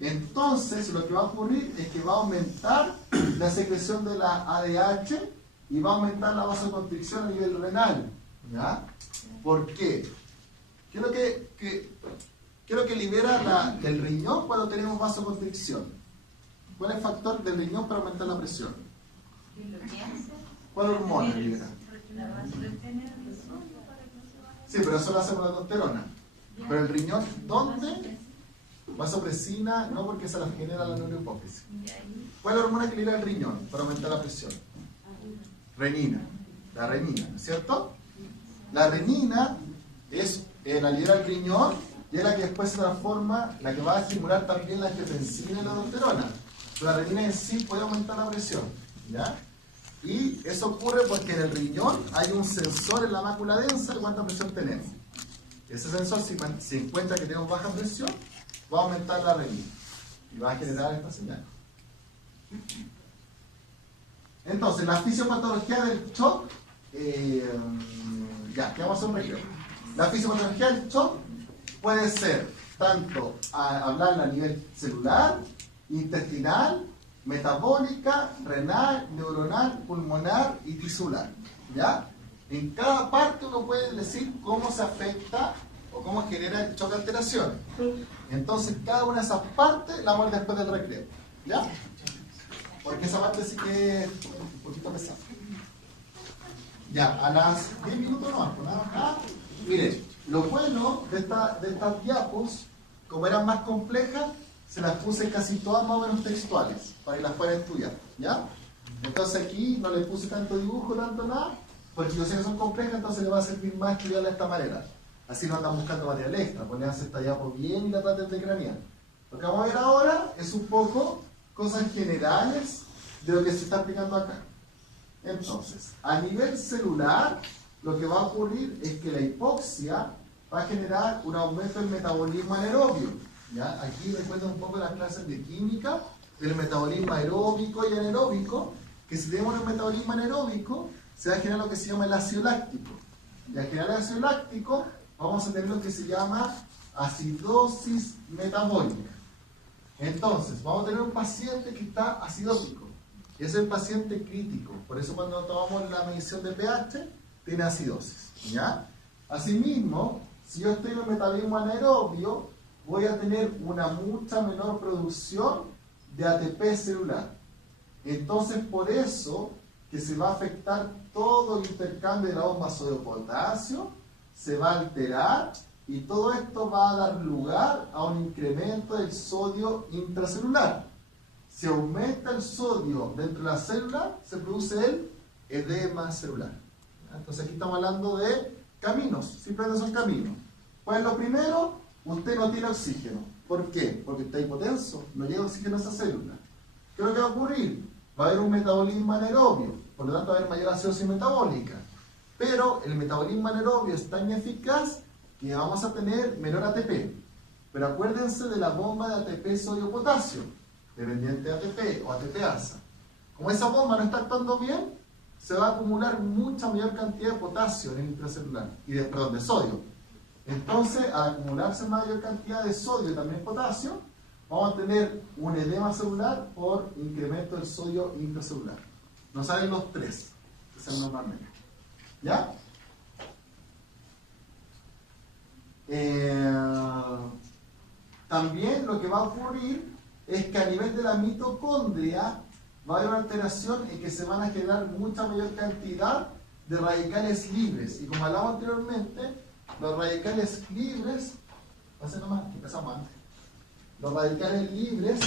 Entonces, lo que va a ocurrir es que va a aumentar la secreción de la ADH y va a aumentar la vasoconstricción a nivel renal. ¿Ya? ¿Por qué? ¿Qué es lo que libera el riñón cuando tenemos vasoconstricción? ¿Cuál es el factor del riñón para aumentar la presión? ¿Cuál hormona libera? Sí, pero eso lo hace con la testosterona. Pero el riñón, ¿dónde? Vasopresina, no, porque se la genera la neurohipófisis. ¿Cuál es la hormona que libera el riñón para aumentar la presión? Renina. La renina, ¿no es cierto? La renina es la libera el riñón y es la que después se transforma, la que va a estimular también la angiotensina y la aldosterona. Pero la renina en sí puede aumentar la presión. ¿Ya? Y eso ocurre porque en el riñón hay un sensor en la mácula densa de cuánta presión tenemos. Ese sensor, si encuentra que tenemos baja presión, va a aumentar la renina y va a generar esta señal. Entonces, la fisiopatología del shock, ya, que vamos a hacer un recreo. La fisiopatología del shock puede ser tanto hablarla a nivel celular, intestinal, metabólica, renal, neuronal, pulmonar y tisular. ¿Ya? En cada parte uno puede decir cómo se afecta o cómo genera el shock de alteración. Entonces, cada una de esas partes la vamos a ver después del recreo. ¿Ya? porque esa parte sí que es un poquito pesada. Ya, a las 10 minutos no, pues nada más. Miren, lo bueno de estas diapos, como eran más complejas, se las puse casi todas más o menos textuales, para que las puedan estudiar, ¿ya? Entonces aquí no le puse tanto dibujo, tanto nada, porque yo sé que son complejas, entonces le va a servir más estudiarla de esta manera. Así no andan buscando material extra, ponerse esta diapo bien y la traten de cranear. Lo que vamos a ver ahora es un poco cosas generales de lo que se está aplicando acá. Entonces, a nivel celular, lo que va a ocurrir es que la hipoxia va a generar un aumento del metabolismo anaerobio. ¿Ya? Aquí recuerden un poco las clases de química, del metabolismo aeróbico y anaeróbico, que si tenemos el metabolismo anaeróbico, se va a generar lo que se llama el ácido láctico. Y al generar el ácido láctico, vamos a tener lo que se llama acidosis metabólica. Entonces, vamos a tener un paciente que está acidótico. Es el paciente crítico. Por eso cuando tomamos la medición de pH, tiene acidosis. ¿Ya? Asimismo, si yo estoy en un metabolismo anaerobio, voy a tener una mucha menor producción de ATP celular. Entonces, por eso que se va a afectar todo el intercambio de la bomba sodio-potasio, se va a alterar y todo esto va a dar lugar a un incremento del sodio intracelular. Si aumenta el sodio dentro de la célula, se produce el edema celular. Entonces aquí estamos hablando de caminos, simplemente son caminos. Pues lo primero, usted no tiene oxígeno. ¿Por qué? Porque está hipotenso, no llega oxígeno a esa célula. ¿Qué es lo que va a ocurrir? Va a haber un metabolismo anaerobio, por lo tanto va a haber mayor acidosis metabólica. Pero el metabolismo anaerobio es tan eficaz que vamos a tener menor ATP. Pero acuérdense de la bomba de ATP sodio-potasio, dependiente de ATP o ATPasa. Como esa bomba no está actuando bien, se va a acumular mucha mayor cantidad de potasio en el intracelular, de sodio. Entonces, al acumularse mayor cantidad de sodio y también potasio, vamos a tener un edema celular por incremento del sodio intracelular. Nos salen los tres, que sean normalmente. ¿Ya? También lo que va a ocurrir es que a nivel de la mitocondria va a haber una alteración en que se van a generar mucha mayor cantidad de radicales libres. Y como hablamos anteriormente, los radicales libres, los radicales libres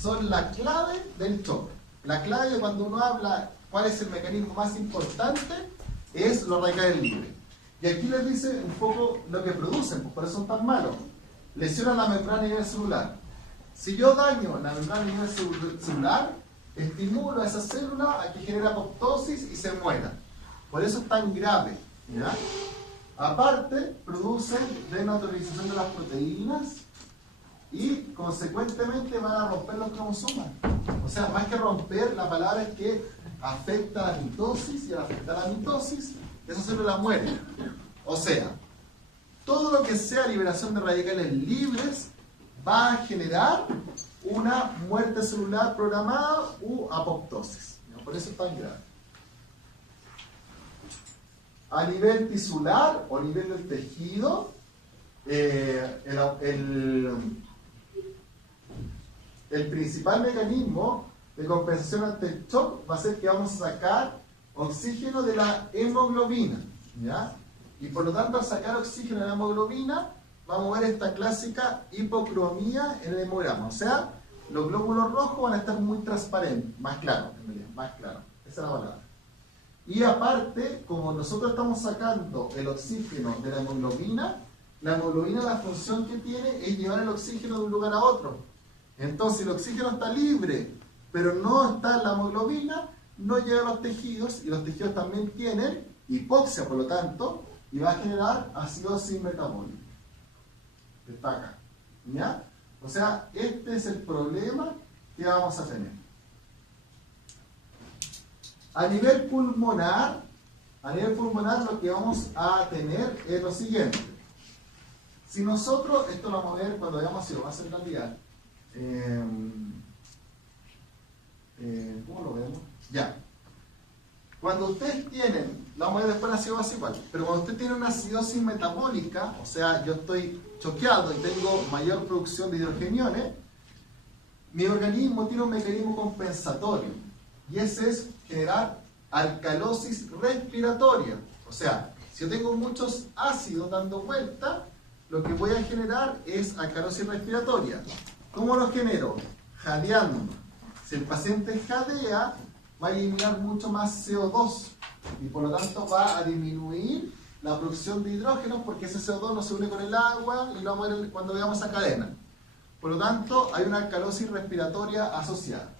son la clave del choque. La clave cuando uno habla cuál es el mecanismo más importante es los radicales libres. Y aquí les dice un poco lo que producen, pues por eso son tan malos. Lesionan la membrana a nivel celular. Si yo daño la membrana a nivel celular, estimulo a esa célula a que genere apoptosis y se muera. Por eso es tan grave. ¿Ya? Aparte, producen desnaturalización de las proteínas y consecuentemente van a romper los cromosomas. O sea, más que romper, la palabra es que afecta a la mitosis, y al afectar a la mitosis, esa célula muere. O sea, todo lo que sea liberación de radicales libres va a generar una muerte celular programada u apoptosis. Por eso es tan grave. A nivel tisular o a nivel del tejido, el principal mecanismo de compensación ante el shock va a ser que vamos a sacar oxígeno de la hemoglobina, ¿ya? Y por lo tanto, al sacar oxígeno de la hemoglobina, vamos a ver esta clásica hipocromía en el hemograma. O sea, los glóbulos rojos van a estar muy transparentes, más claros, en realidad, más claros. Esa es la palabra. Y aparte, como nosotros estamos sacando el oxígeno de la hemoglobina la función que tiene es llevar el oxígeno de un lugar a otro. Entonces, el oxígeno está libre, pero no está en la hemoglobina, no llega a los tejidos, y los tejidos también tienen hipoxia, por lo tanto, y va a generar acidosis metabólica. Está acá. ¿Ya? O sea, este es el problema que vamos a tener. A nivel pulmonar lo que vamos a tener es lo siguiente. Si nosotros, esto lo vamos a ver cuando veamos si lo va a hacer realidad. ¿Cómo lo vemos? Ya. Cuando ustedes tienen, lo vamos a ver después la acidosis igual, pero cuando usted tiene una acidosis metabólica, o sea, yo estoy choqueado y tengo mayor producción de hidrogeniones, mi organismo tiene un mecanismo compensatorio y ese es generar alcalosis respiratoria. O sea, si yo tengo muchos ácidos dando vuelta, lo que voy a generar es alcalosis respiratoria. ¿Cómo lo genero? Jadeando. Si el paciente jadea, va a eliminar mucho más CO2 y por lo tanto va a disminuir la producción de hidrógeno porque ese CO2 no se une con el agua y lo vamos a ver cuando veamos esa cadena. Por lo tanto, hay una alcalosis respiratoria asociada.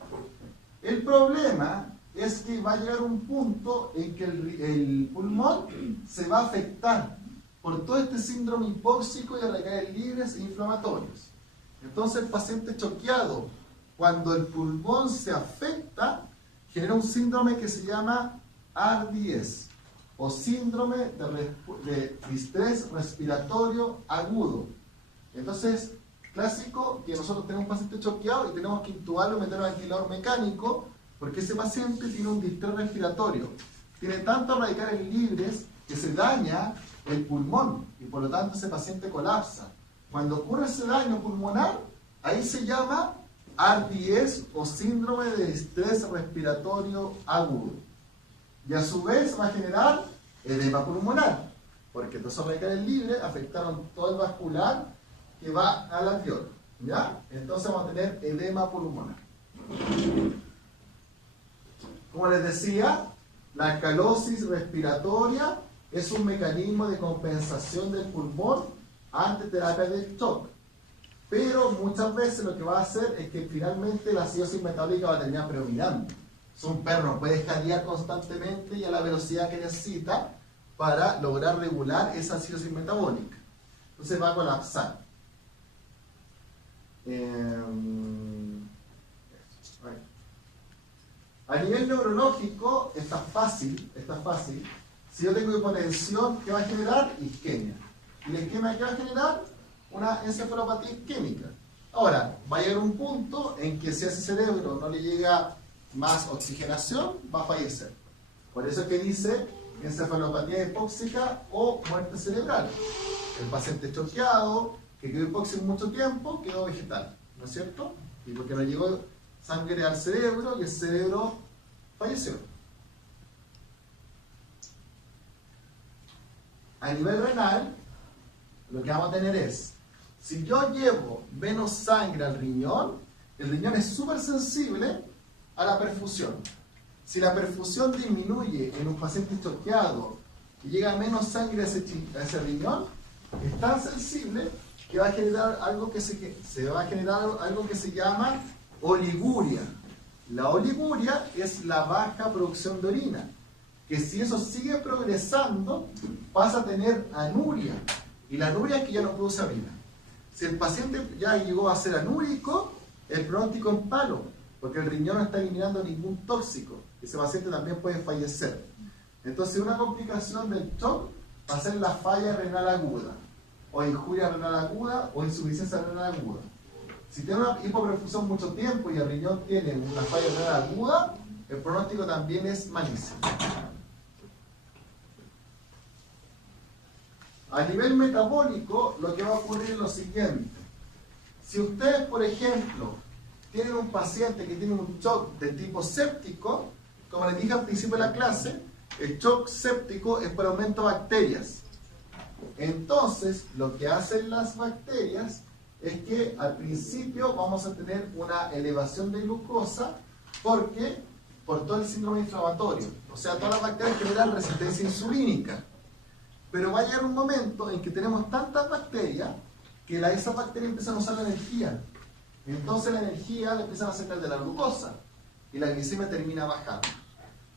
El problema es que va a llegar un punto en que el pulmón se va a afectar por todo este síndrome hipóxico y a recaer libres e inflamatorios. Entonces el paciente choqueado, cuando el pulmón se afecta, genera un síndrome que se llama RDS o síndrome de distrés respiratorio agudo. Entonces, clásico que nosotros tenemos un paciente choqueado y tenemos que intubarlo y meterlo en ventilador mecánico porque ese paciente tiene un distrés respiratorio. Tiene tantos radicales libres que se daña el pulmón y por lo tanto ese paciente colapsa. Cuando ocurre ese daño pulmonar, ahí se llama RDS o síndrome de distrés respiratorio agudo. Y a su vez va a generar edema pulmonar, porque todos esos radicales libres afectaron todo el vascular que va al alveolo, ¿ya? Entonces vamos a tener edema pulmonar. Como les decía, la alcalosis respiratoria es un mecanismo de compensación del pulmón ante terapia del shock. Pero muchas veces lo que va a hacer es que finalmente la acidosis metabólica va a terminar predominando. Un perro no puede jadear constantemente y a la velocidad que necesita para lograr regular esa acidosis metabólica. Entonces va a colapsar. A nivel neurológico está fácil. Si yo tengo hipotensión, ¿qué va a generar? Isquemia. ¿Y la isquemia qué va a generar? Una encefalopatía isquémica. Ahora, va a llegar un punto en que si a ese cerebro no le llega más oxigenación, va a fallecer. Por eso es que dice encefalopatía hipóxica o muerte cerebral. El paciente choqueado, que quedó hipóxico mucho tiempo, quedó vegetal, ¿no es cierto? Y porque no llegó sangre al cerebro y el cerebro falleció. A nivel renal, lo que vamos a tener es, si yo llevo menos sangre al riñón, el riñón es súper sensible a la perfusión. Si la perfusión disminuye en un paciente choqueado y llega menos sangre a ese riñón, es tan sensible que va a generar algo que se llama oliguria. La oliguria es la baja producción de orina, que si eso sigue progresando, pasa a tener anuria. Y la anuria es que ya no produce orina. Si el paciente ya llegó a ser anúrico, el pronóstico es palo, porque el riñón no está eliminando ningún tóxico. Ese paciente también puede fallecer. Entonces, una complicación del shock va a ser la falla renal aguda, o injuria renal aguda, o insuficiencia renal aguda. Si tiene una hipoperfusión mucho tiempo y el riñón tiene una falla renal aguda, el pronóstico también es malísimo. A nivel metabólico, lo que va a ocurrir es lo siguiente. Si ustedes, por ejemplo, tienen un paciente que tiene un shock de tipo séptico, como les dije al principio de la clase, el shock séptico es por aumento de bacterias. Entonces, lo que hacen las bacterias es que al principio vamos a tener una elevación de glucosa porque por todo el síndrome inflamatorio. O sea, todas las bacterias generan resistencia insulínica. Pero va a llegar un momento en que tenemos tantas bacterias que esas bacterias empiezan a usar la energía. Entonces la energía le empiezan a sacar de la glucosa y la glicemia termina bajando.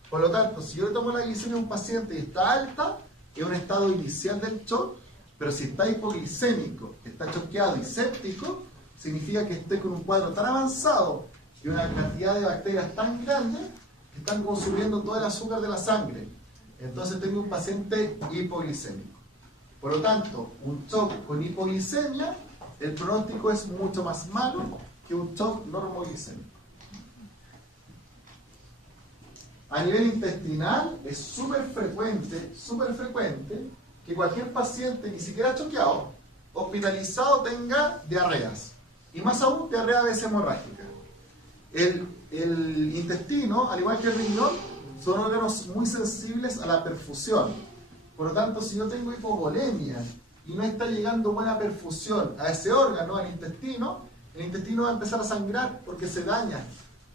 Por lo tanto, si yo le tomo la glicemia a un paciente y está alta, es un estado inicial del shock, pero si está hipoglicémico, está choqueado y séptico, significa que estoy con un cuadro tan avanzado y una cantidad de bacterias tan grande que están consumiendo todo el azúcar de la sangre. Entonces tengo un paciente hipoglicémico. Por lo tanto, un shock con hipoglicemia, el pronóstico es mucho más malo que un shock normoglicémico. A nivel intestinal es súper frecuente que cualquier paciente, ni siquiera choqueado, hospitalizado, tenga diarreas. Y más aún, diarrea a veces hemorrágica. El intestino, al igual que el riñón, son órganos muy sensibles a la perfusión. Por lo tanto, si yo tengo hipovolemia y no está llegando buena perfusión a ese órgano, al intestino, el intestino va a empezar a sangrar porque se daña.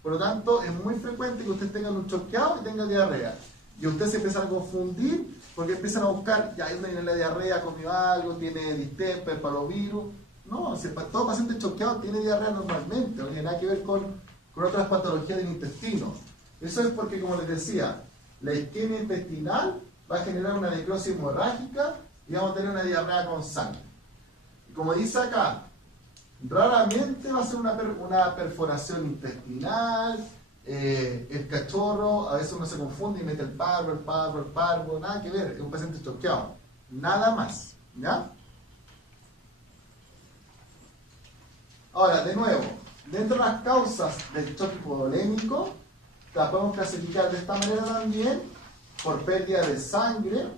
Por lo tanto, es muy frecuente que ustedes tengan un choqueado y tengan diarrea. Y ustedes se empiezan a confundir porque empiezan a buscar, ya ahí tiene la diarrea, comió algo, tiene distemper, palovirus. No, si todo paciente choqueado tiene diarrea normalmente, no tiene nada que ver con otras patologías del intestino. Eso es porque, como les decía, la isquemia intestinal va a generar una necrosis hemorrágica y vamos a tener una diarrea con sangre. Y como dice acá, raramente va a ser una perforación intestinal, el cachorro, a veces uno se confunde y mete el parvo, nada que ver, es un paciente choqueado, nada más, ¿ya? Ahora, de nuevo, dentro de las causas del choque hipovolémico, las podemos clasificar de esta manera también, por pérdida de sangre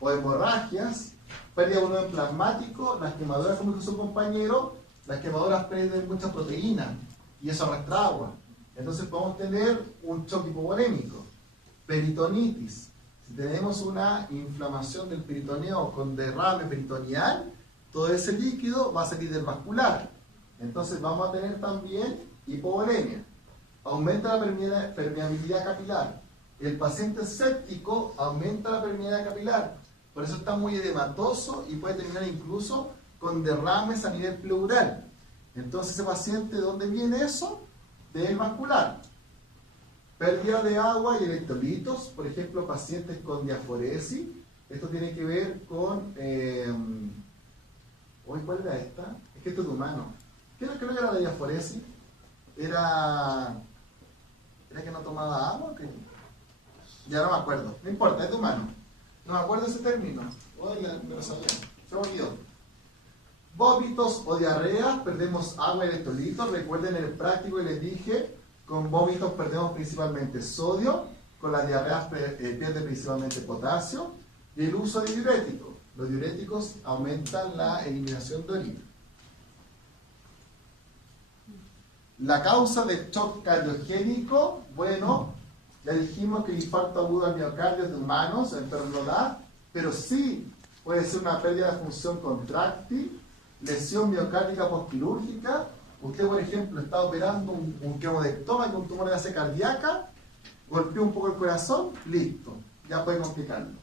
o hemorragias, pérdida de volumen plasmático, las quemaduras, como dijo su compañero, las quemaduras pierden mucha proteína y eso arrastra agua. Entonces podemos tener un choque hipovolémico, peritonitis. Si tenemos una inflamación del peritoneo con derrame peritoneal, todo ese líquido va a salir del vascular. Entonces vamos a tener también hipovolemia. Aumenta la permeabilidad capilar. El paciente séptico aumenta la permeabilidad capilar. Por eso está muy edematoso y puede terminar incluso con derrames a nivel pleural. Entonces ese paciente, ¿de dónde viene eso? Del vascular. Pérdida de agua y electrolitos, por ejemplo, pacientes con diaforesis. Esto tiene que ver con... ¿cuál era esta? Es que esto es de humano. ¿Qué era la diaforesis? ¿Era que no tomaba agua? ¿Qué? Ya no me acuerdo. No importa, es de humano. No me acuerdo ese término. Me lo sabía. Se me olvidó. Vómitos o diarreas, perdemos agua y electrolitos. Recuerden en el práctico que les dije, con vómitos perdemos principalmente sodio, con las diarreas pierde principalmente potasio, y el uso de diuréticos. Los diuréticos aumentan la eliminación de orina. La causa del shock cardiogénico, bueno, ya dijimos que el infarto agudo al miocardio es de humanos, en perros no da, pero sí puede ser una pérdida de función contráctil, lesión miocárdica postquirúrgica. Usted, por ejemplo, está operando un quemodectoma con tumor de base cardíaca, golpeó un poco el corazón, listo, ya puede complicarlo.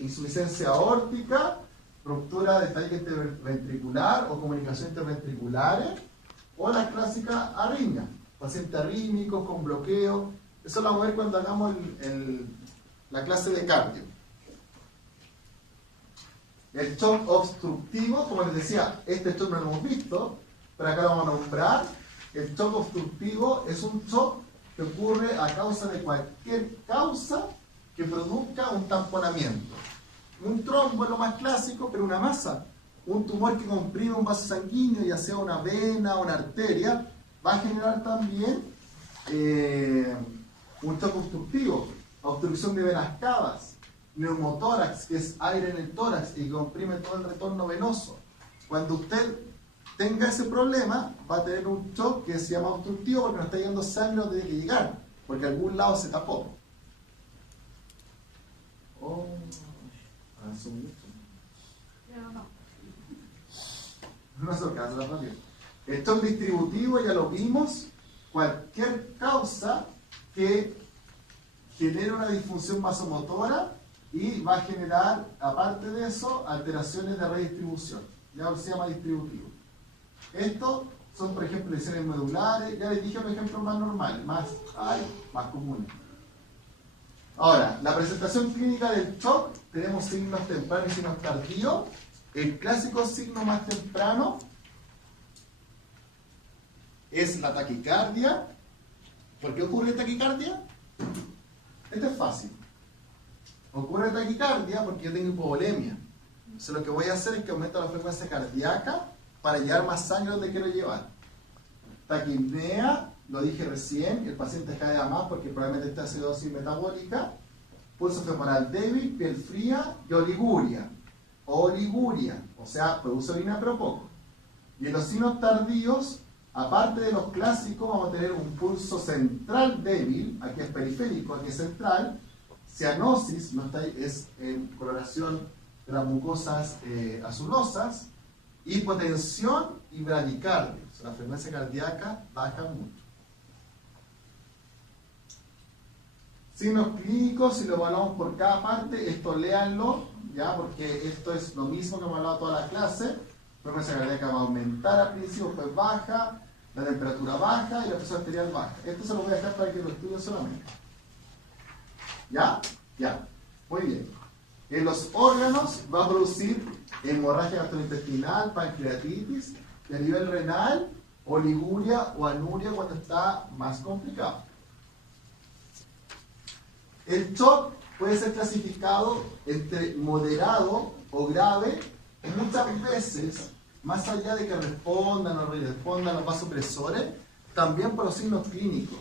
Insuficiencia aórtica, ruptura de talle interventricular o comunicación interventriculares, o la clásica arritmia, pacientes arrítmicos con bloqueo. Eso lo vamos a ver cuando hagamos la clase de cardio. El shock obstructivo, como les decía, este shock no lo hemos visto, pero acá lo vamos a nombrar. El shock obstructivo es un shock que ocurre a causa de cualquier causa que produzca un tamponamiento. Un trombo es lo más clásico, pero una masa. Un tumor que comprime un vaso sanguíneo, ya sea una vena o una arteria, va a generar también un shock obstructivo, obstrucción de venas cavas, neumotórax, que es aire en el tórax y comprime todo el retorno venoso. Cuando usted tenga ese problema, va a tener un shock que se llama obstructivo porque no está llegando sangre donde tiene que llegar, porque algún lado se tapó. Avanzó mucho. No se alcanza la radio. El shock distributivo ya lo vimos, cualquier causa que genere una disfunción vasomotora y va a generar, aparte de eso, alteraciones de redistribución. Ya se llama distributivo. Estos son, por ejemplo, lesiones medulares. Ya les dije un ejemplo más normal, más comunes. Ahora, la presentación clínica del shock, tenemos signos tempranos y signos tardíos. El clásico signo más temprano es la taquicardia. ¿Por qué ocurre taquicardia? Esto es fácil. Ocurre taquicardia porque yo tengo hipovolemia. Entonces lo que voy a hacer es que aumento la frecuencia cardíaca para llevar más sangre donde quiero llevar. Taquipnea, lo dije recién, el paciente cae a más porque probablemente esté acidosis metabólica. Pulso femoral débil, piel fría y oliguria. Oliguria, o sea, produce orina pero poco. Y en los signos tardíos aparte de los clásicos, vamos a tener un pulso central débil, aquí es periférico, aquí es central, cianosis, no está ahí, es coloración de las mucosas azulosas, hipotensión y bradicardia, o sea, la frecuencia cardíaca baja mucho. Signos clínicos, si lo evaluamos por cada parte, esto léanlo, ya, porque esto es lo mismo que hemos hablado toda la clase. La frecuencia cardíaca va a aumentar al principio, pues baja, la temperatura baja y la presión arterial baja. Esto se lo voy a dejar para que lo estudien solamente. ¿Ya? Ya. Muy bien. En los órganos va a producir hemorragia gastrointestinal, pancreatitis, y a nivel renal, oliguria o anuria cuando está más complicado. El shock puede ser clasificado entre moderado o grave, y muchas veces, más allá de que respondan o respondan los vasopresores, también por los signos clínicos.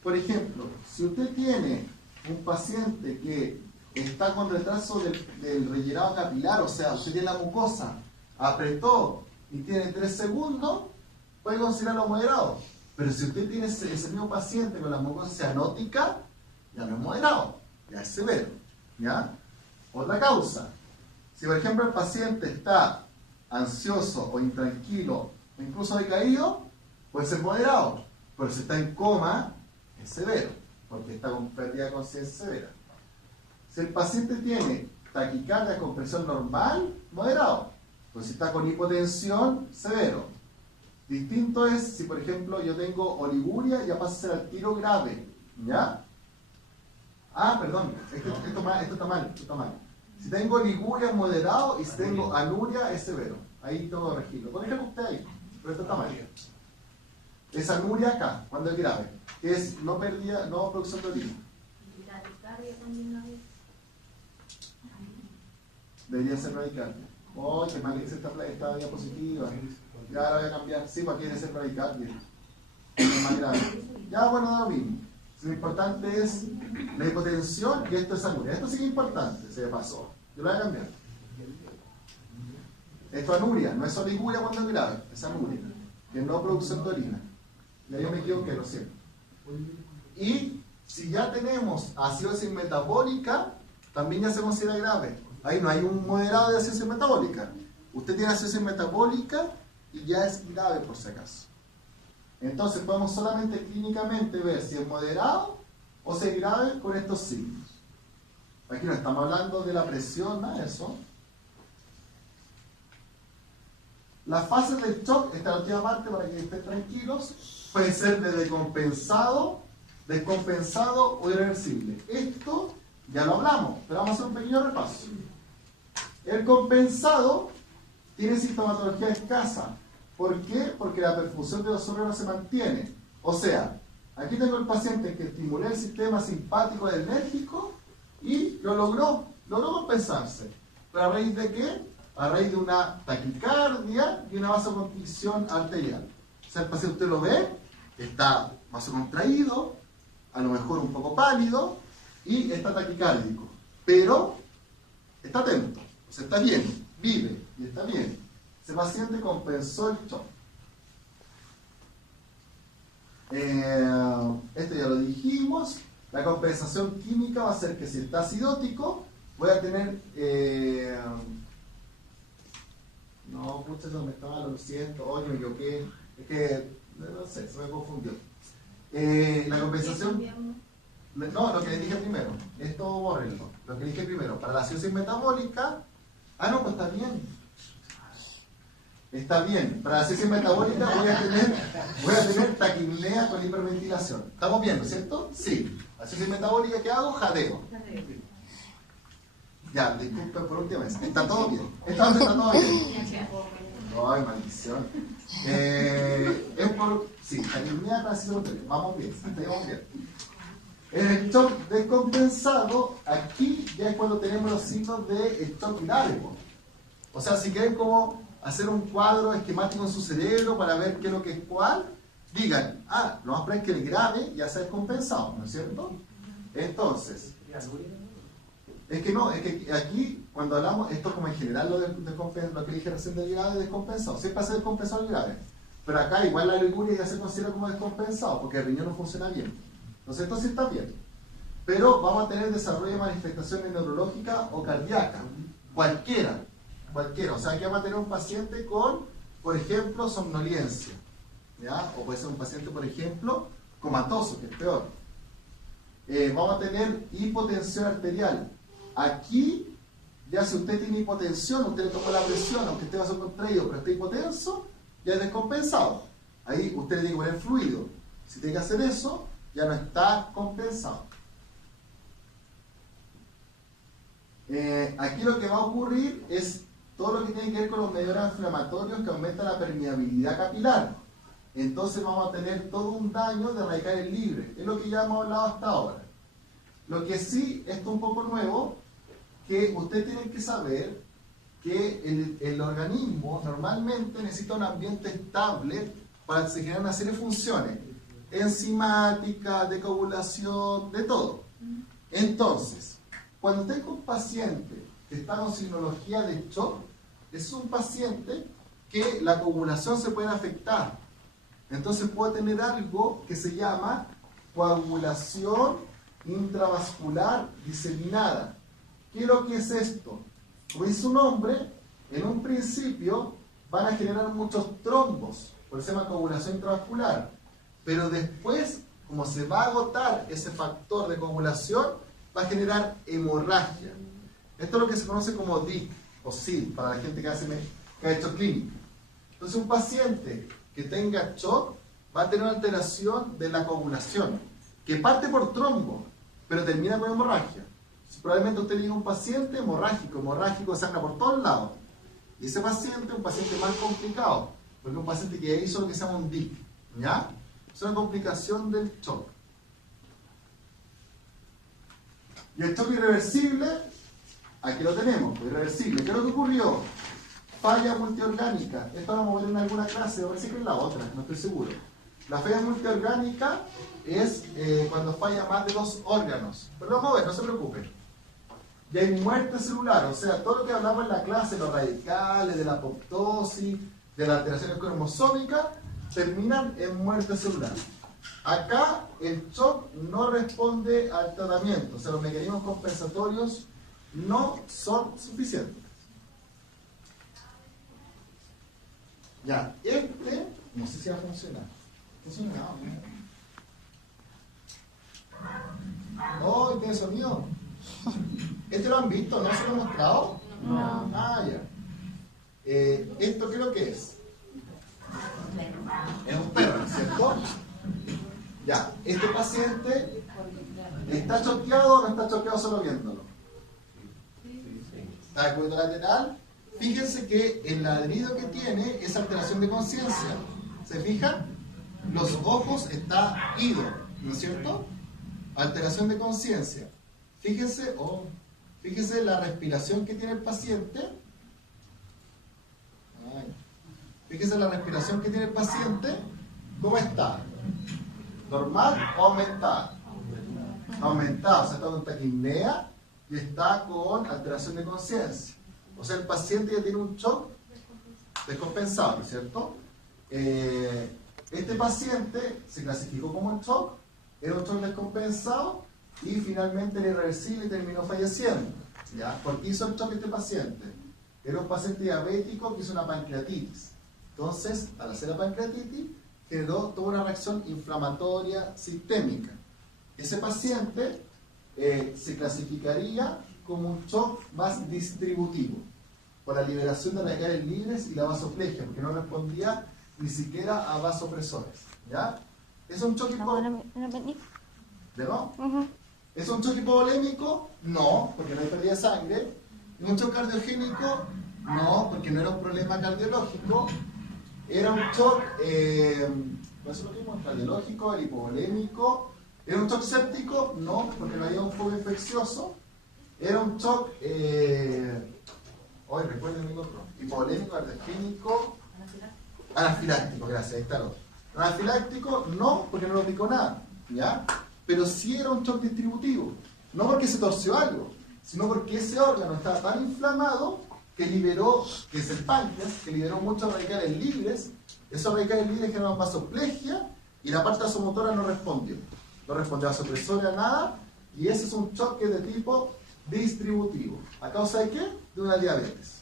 Por ejemplo, si usted tiene un paciente que está con retraso del rellenado capilar, o sea, usted tiene la mucosa, apretó y tiene 3 segundos, puede considerarlo moderado. Pero si usted tiene ese mismo paciente con la mucosa cianótica, ya no es moderado, ya es severo. ¿Ya? Otra causa. Si por ejemplo el paciente está ansioso o intranquilo, o incluso decaído, puede ser moderado. Pero si está en coma, es severo, porque está con pérdida de conciencia severa. Si el paciente tiene taquicardia con presión normal, moderado. Pues si está con hipotensión, severo. Distinto es si, por ejemplo, yo tengo oliguria, ya pasa a ser al tiro grave. ¿Ya? Ah, perdón, esto está mal. Si tengo oliguria, moderado, y si tengo anuria, es severo. Ahí tengo que corregirlo. Corríjalo usted ahí, pero esto está mal. Es anuria acá, cuando es grave. Es no producción de orina. ¿Y la taquicardia también la vez? Debería ser bradicardia. Oh, qué mal dice esta diapositiva. Ya la voy a cambiar. Sí, para quiere ser bradicardia. Es más grave. Ya, bueno, da lo mismo. Lo importante es la hipotensión y esto es anuria. Esto sí que es importante, se me pasó. Yo lo voy a cambiar. Esto es anuria, no es oliguria cuando es grave, es anuria, que no producción de orina. Y ahí yo me equivoqué, lo siento. Y si ya tenemos acidosis metabólica, también ya se considera grave. Ahí no hay un moderado de acidosis metabólica. Usted tiene acidosis metabólica y ya es grave por si acaso. Entonces podemos solamente clínicamente ver si es moderado o si es grave con estos signos. Aquí no estamos hablando de la presión, nada de eso. Las fases del shock, esta es la última parte para que estén tranquilos, pueden ser de descompensado o irreversible. Esto ya lo hablamos, pero vamos a hacer un pequeño repaso. El compensado tiene sintomatología escasa. ¿Por qué? Porque la perfusión de los órganos se mantiene. O sea, aquí tengo el paciente que estimulé el sistema simpático y enérgico y lo logró compensarse. ¿Pero a raíz de qué? A raíz de una taquicardia y una vasoconstricción arterial. O sea, el paciente usted lo ve, está vasocontraído, a lo mejor un poco pálido y está taquicárdico. Pero está atento, o sea, está bien, vive y está bien. Ese paciente compensó el shock. Esto ya lo dijimos. La compensación química va a ser que si está acidótico, voy a tener... no, muchas no me estaba, lo siento, hoy me equivoqué. Es que, no sé, se me confundió. La compensación... No, lo que le dije primero. Esto bórrenlo. Lo que le dije primero. Para la acidosis metabólica... Ah, no, pues está bien. Está bien, para la acidosis metabólica voy a tener taquipnea con hiperventilación. ¿Estamos viendo, cierto? Sí. Acidosis metabólica, ¿qué hago? Jadeo. Ya, disculpen por última vez. Está todo bien. Esta vez está todo bien. Ay, maldición. Es por... Sí, taquipnea con acidosis metabólica. Vamos bien, estamos bien. En el shock descompensado, aquí ya es cuando tenemos los signos de shock grave. O sea, si quieren como hacer un cuadro esquemático en su cerebro para ver qué es lo que es cuál, digan, lo más probable es que el grave ya se ha descompensado, ¿no es cierto? Entonces, es que aquí, cuando hablamos, esto como en general lo que dije recién del grave descompensado, siempre hace descompensado el grave. pero acá igual la liguria ya se considera como descompensado, porque el riñón no funciona bien. Entonces esto sí está bien. Pero vamos a tener desarrollo de manifestaciones neurológicas o cardíacas, cualquiera. O sea, que vamos a tener un paciente con, por ejemplo, somnolencia, ¿ya? O puede ser un paciente, por ejemplo, comatoso, que es peor. Vamos a tener hipotensión arterial. Aquí, ya si usted tiene hipotensión, usted le tomó la presión, aunque esté vasocontraído, pero está hipotenso, ya es descompensado. Ahí usted le tiene que poner fluido. Si tiene que hacer eso, ya no está compensado. Aquí lo que va a ocurrir es todo lo que tiene que ver con los mediadores inflamatorios que aumentan la permeabilidad capilar. Entonces vamos a tener todo un daño de radicales libres. Es lo que ya hemos hablado hasta ahora. Lo que sí, esto es un poco nuevo, que ustedes tienen que saber que el organismo normalmente necesita un ambiente estable para que se generen una serie de funciones enzimáticas, de coagulación, de todo. Entonces, cuando tengo un paciente que está con signología de shock, es un paciente que la coagulación se puede afectar. Entonces puede tener algo que se llama coagulación intravascular diseminada. ¿Qué es lo que es esto? Como dice su nombre, en un principio van a generar muchos trombos, por eso se llama coagulación intravascular. Pero después, como se va a agotar ese factor de coagulación, va a generar hemorragia. Esto es lo que se conoce como DIC o SID, para la gente que ha hecho clínica. Entonces un paciente que tenga shock va a tener una alteración de la coagulación, que parte por trombo, pero termina con hemorragia. Probablemente usted diga un paciente hemorrágico sangra por todos lados. Y ese paciente es un paciente más complicado, porque es un paciente que hizo lo que se llama un DIC, ¿ya? Es una complicación del shock. Y el shock irreversible, aquí lo tenemos, irreversible. ¿Qué es lo que ocurrió? Falla multiorgánica. Esto lo vamos a ver en alguna clase, o parece que en la otra, no estoy seguro. La falla multiorgánica es cuando falla más de 2 órganos. Pero lo vamos a ver, no se preocupen. Y hay muerte celular, o sea, todo lo que hablamos en la clase, los radicales, de la apoptosis, de las alteraciones cromosómicas, terminan en muerte celular. Acá el shock no responde al tratamiento, o sea, los mecanismos compensatorios no son suficientes. Ya, no sé si va a funcionar. ¿Funcionaba? Oh, ¿tiene sonido? ¿Este lo han visto? ¿No se lo he mostrado? No. Ah, ya. ¿Esto qué es lo que es? Es un perro, ¿cierto? Ya, este paciente ¿está choqueado o no está choqueado solo viéndolo? ¿Está de cuello lateral? Fíjense que el ladrido que tiene es alteración de conciencia. ¿Se fijan? Los ojos están ido, ¿no es cierto? Alteración de conciencia. Fíjense, fíjense la respiración que tiene el paciente. Fíjense la respiración que tiene el paciente. ¿Cómo está? ¿Normal o aumentada? Aumentada, o sea, está con taquipnea y está con alteración de conciencia. O sea, el paciente ya tiene un shock descompensado, ¿cierto? Este paciente se clasificó como un shock, era un shock descompensado y finalmente era irreversible y terminó falleciendo. ¿Ya? ¿Por qué hizo el shock este paciente? Era un paciente diabético que hizo una pancreatitis. Entonces, al hacer la pancreatitis, generó toda una reacción inflamatoria sistémica. Ese paciente se clasificaría como un shock más distributivo, por la liberación de radicales libres y la vasoplegia, porque no respondía ni siquiera a vasopresores. ¿Ya? ¿Es un shock hipovolémico? ¿Es un shock hipovolémico? No, porque no hay pérdida de sangre. ¿Es un shock cardiogénico? No, porque no era un problema cardiológico. Era un shock, ¿cuál es lo mismo? Cardiológico, el hipovolémico. ¿Era un shock séptico? No, porque no había un foco infeccioso. Era un shock, recuerden el otro, hipovolémico, cardiogénico, anafiláctico, gracias, ahí está el otro. Anafiláctico, no, porque no lo picó nada, ¿ya? Pero sí era un shock distributivo, no porque se torció algo, sino porque ese órgano estaba tan inflamado que liberó, que es el páncreas, que liberó muchos radicales libres. Esos radicales libres generaron vasoplegia y la parte vasomotora no respondió. No respondió a vasopresores, a nada, y ese es un choque de tipo distributivo. ¿A causa de qué? De una diabetes.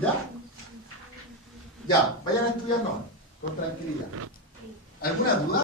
¿Ya? Ya, vayan a estudiar, no, con tranquilidad. ¿Alguna duda?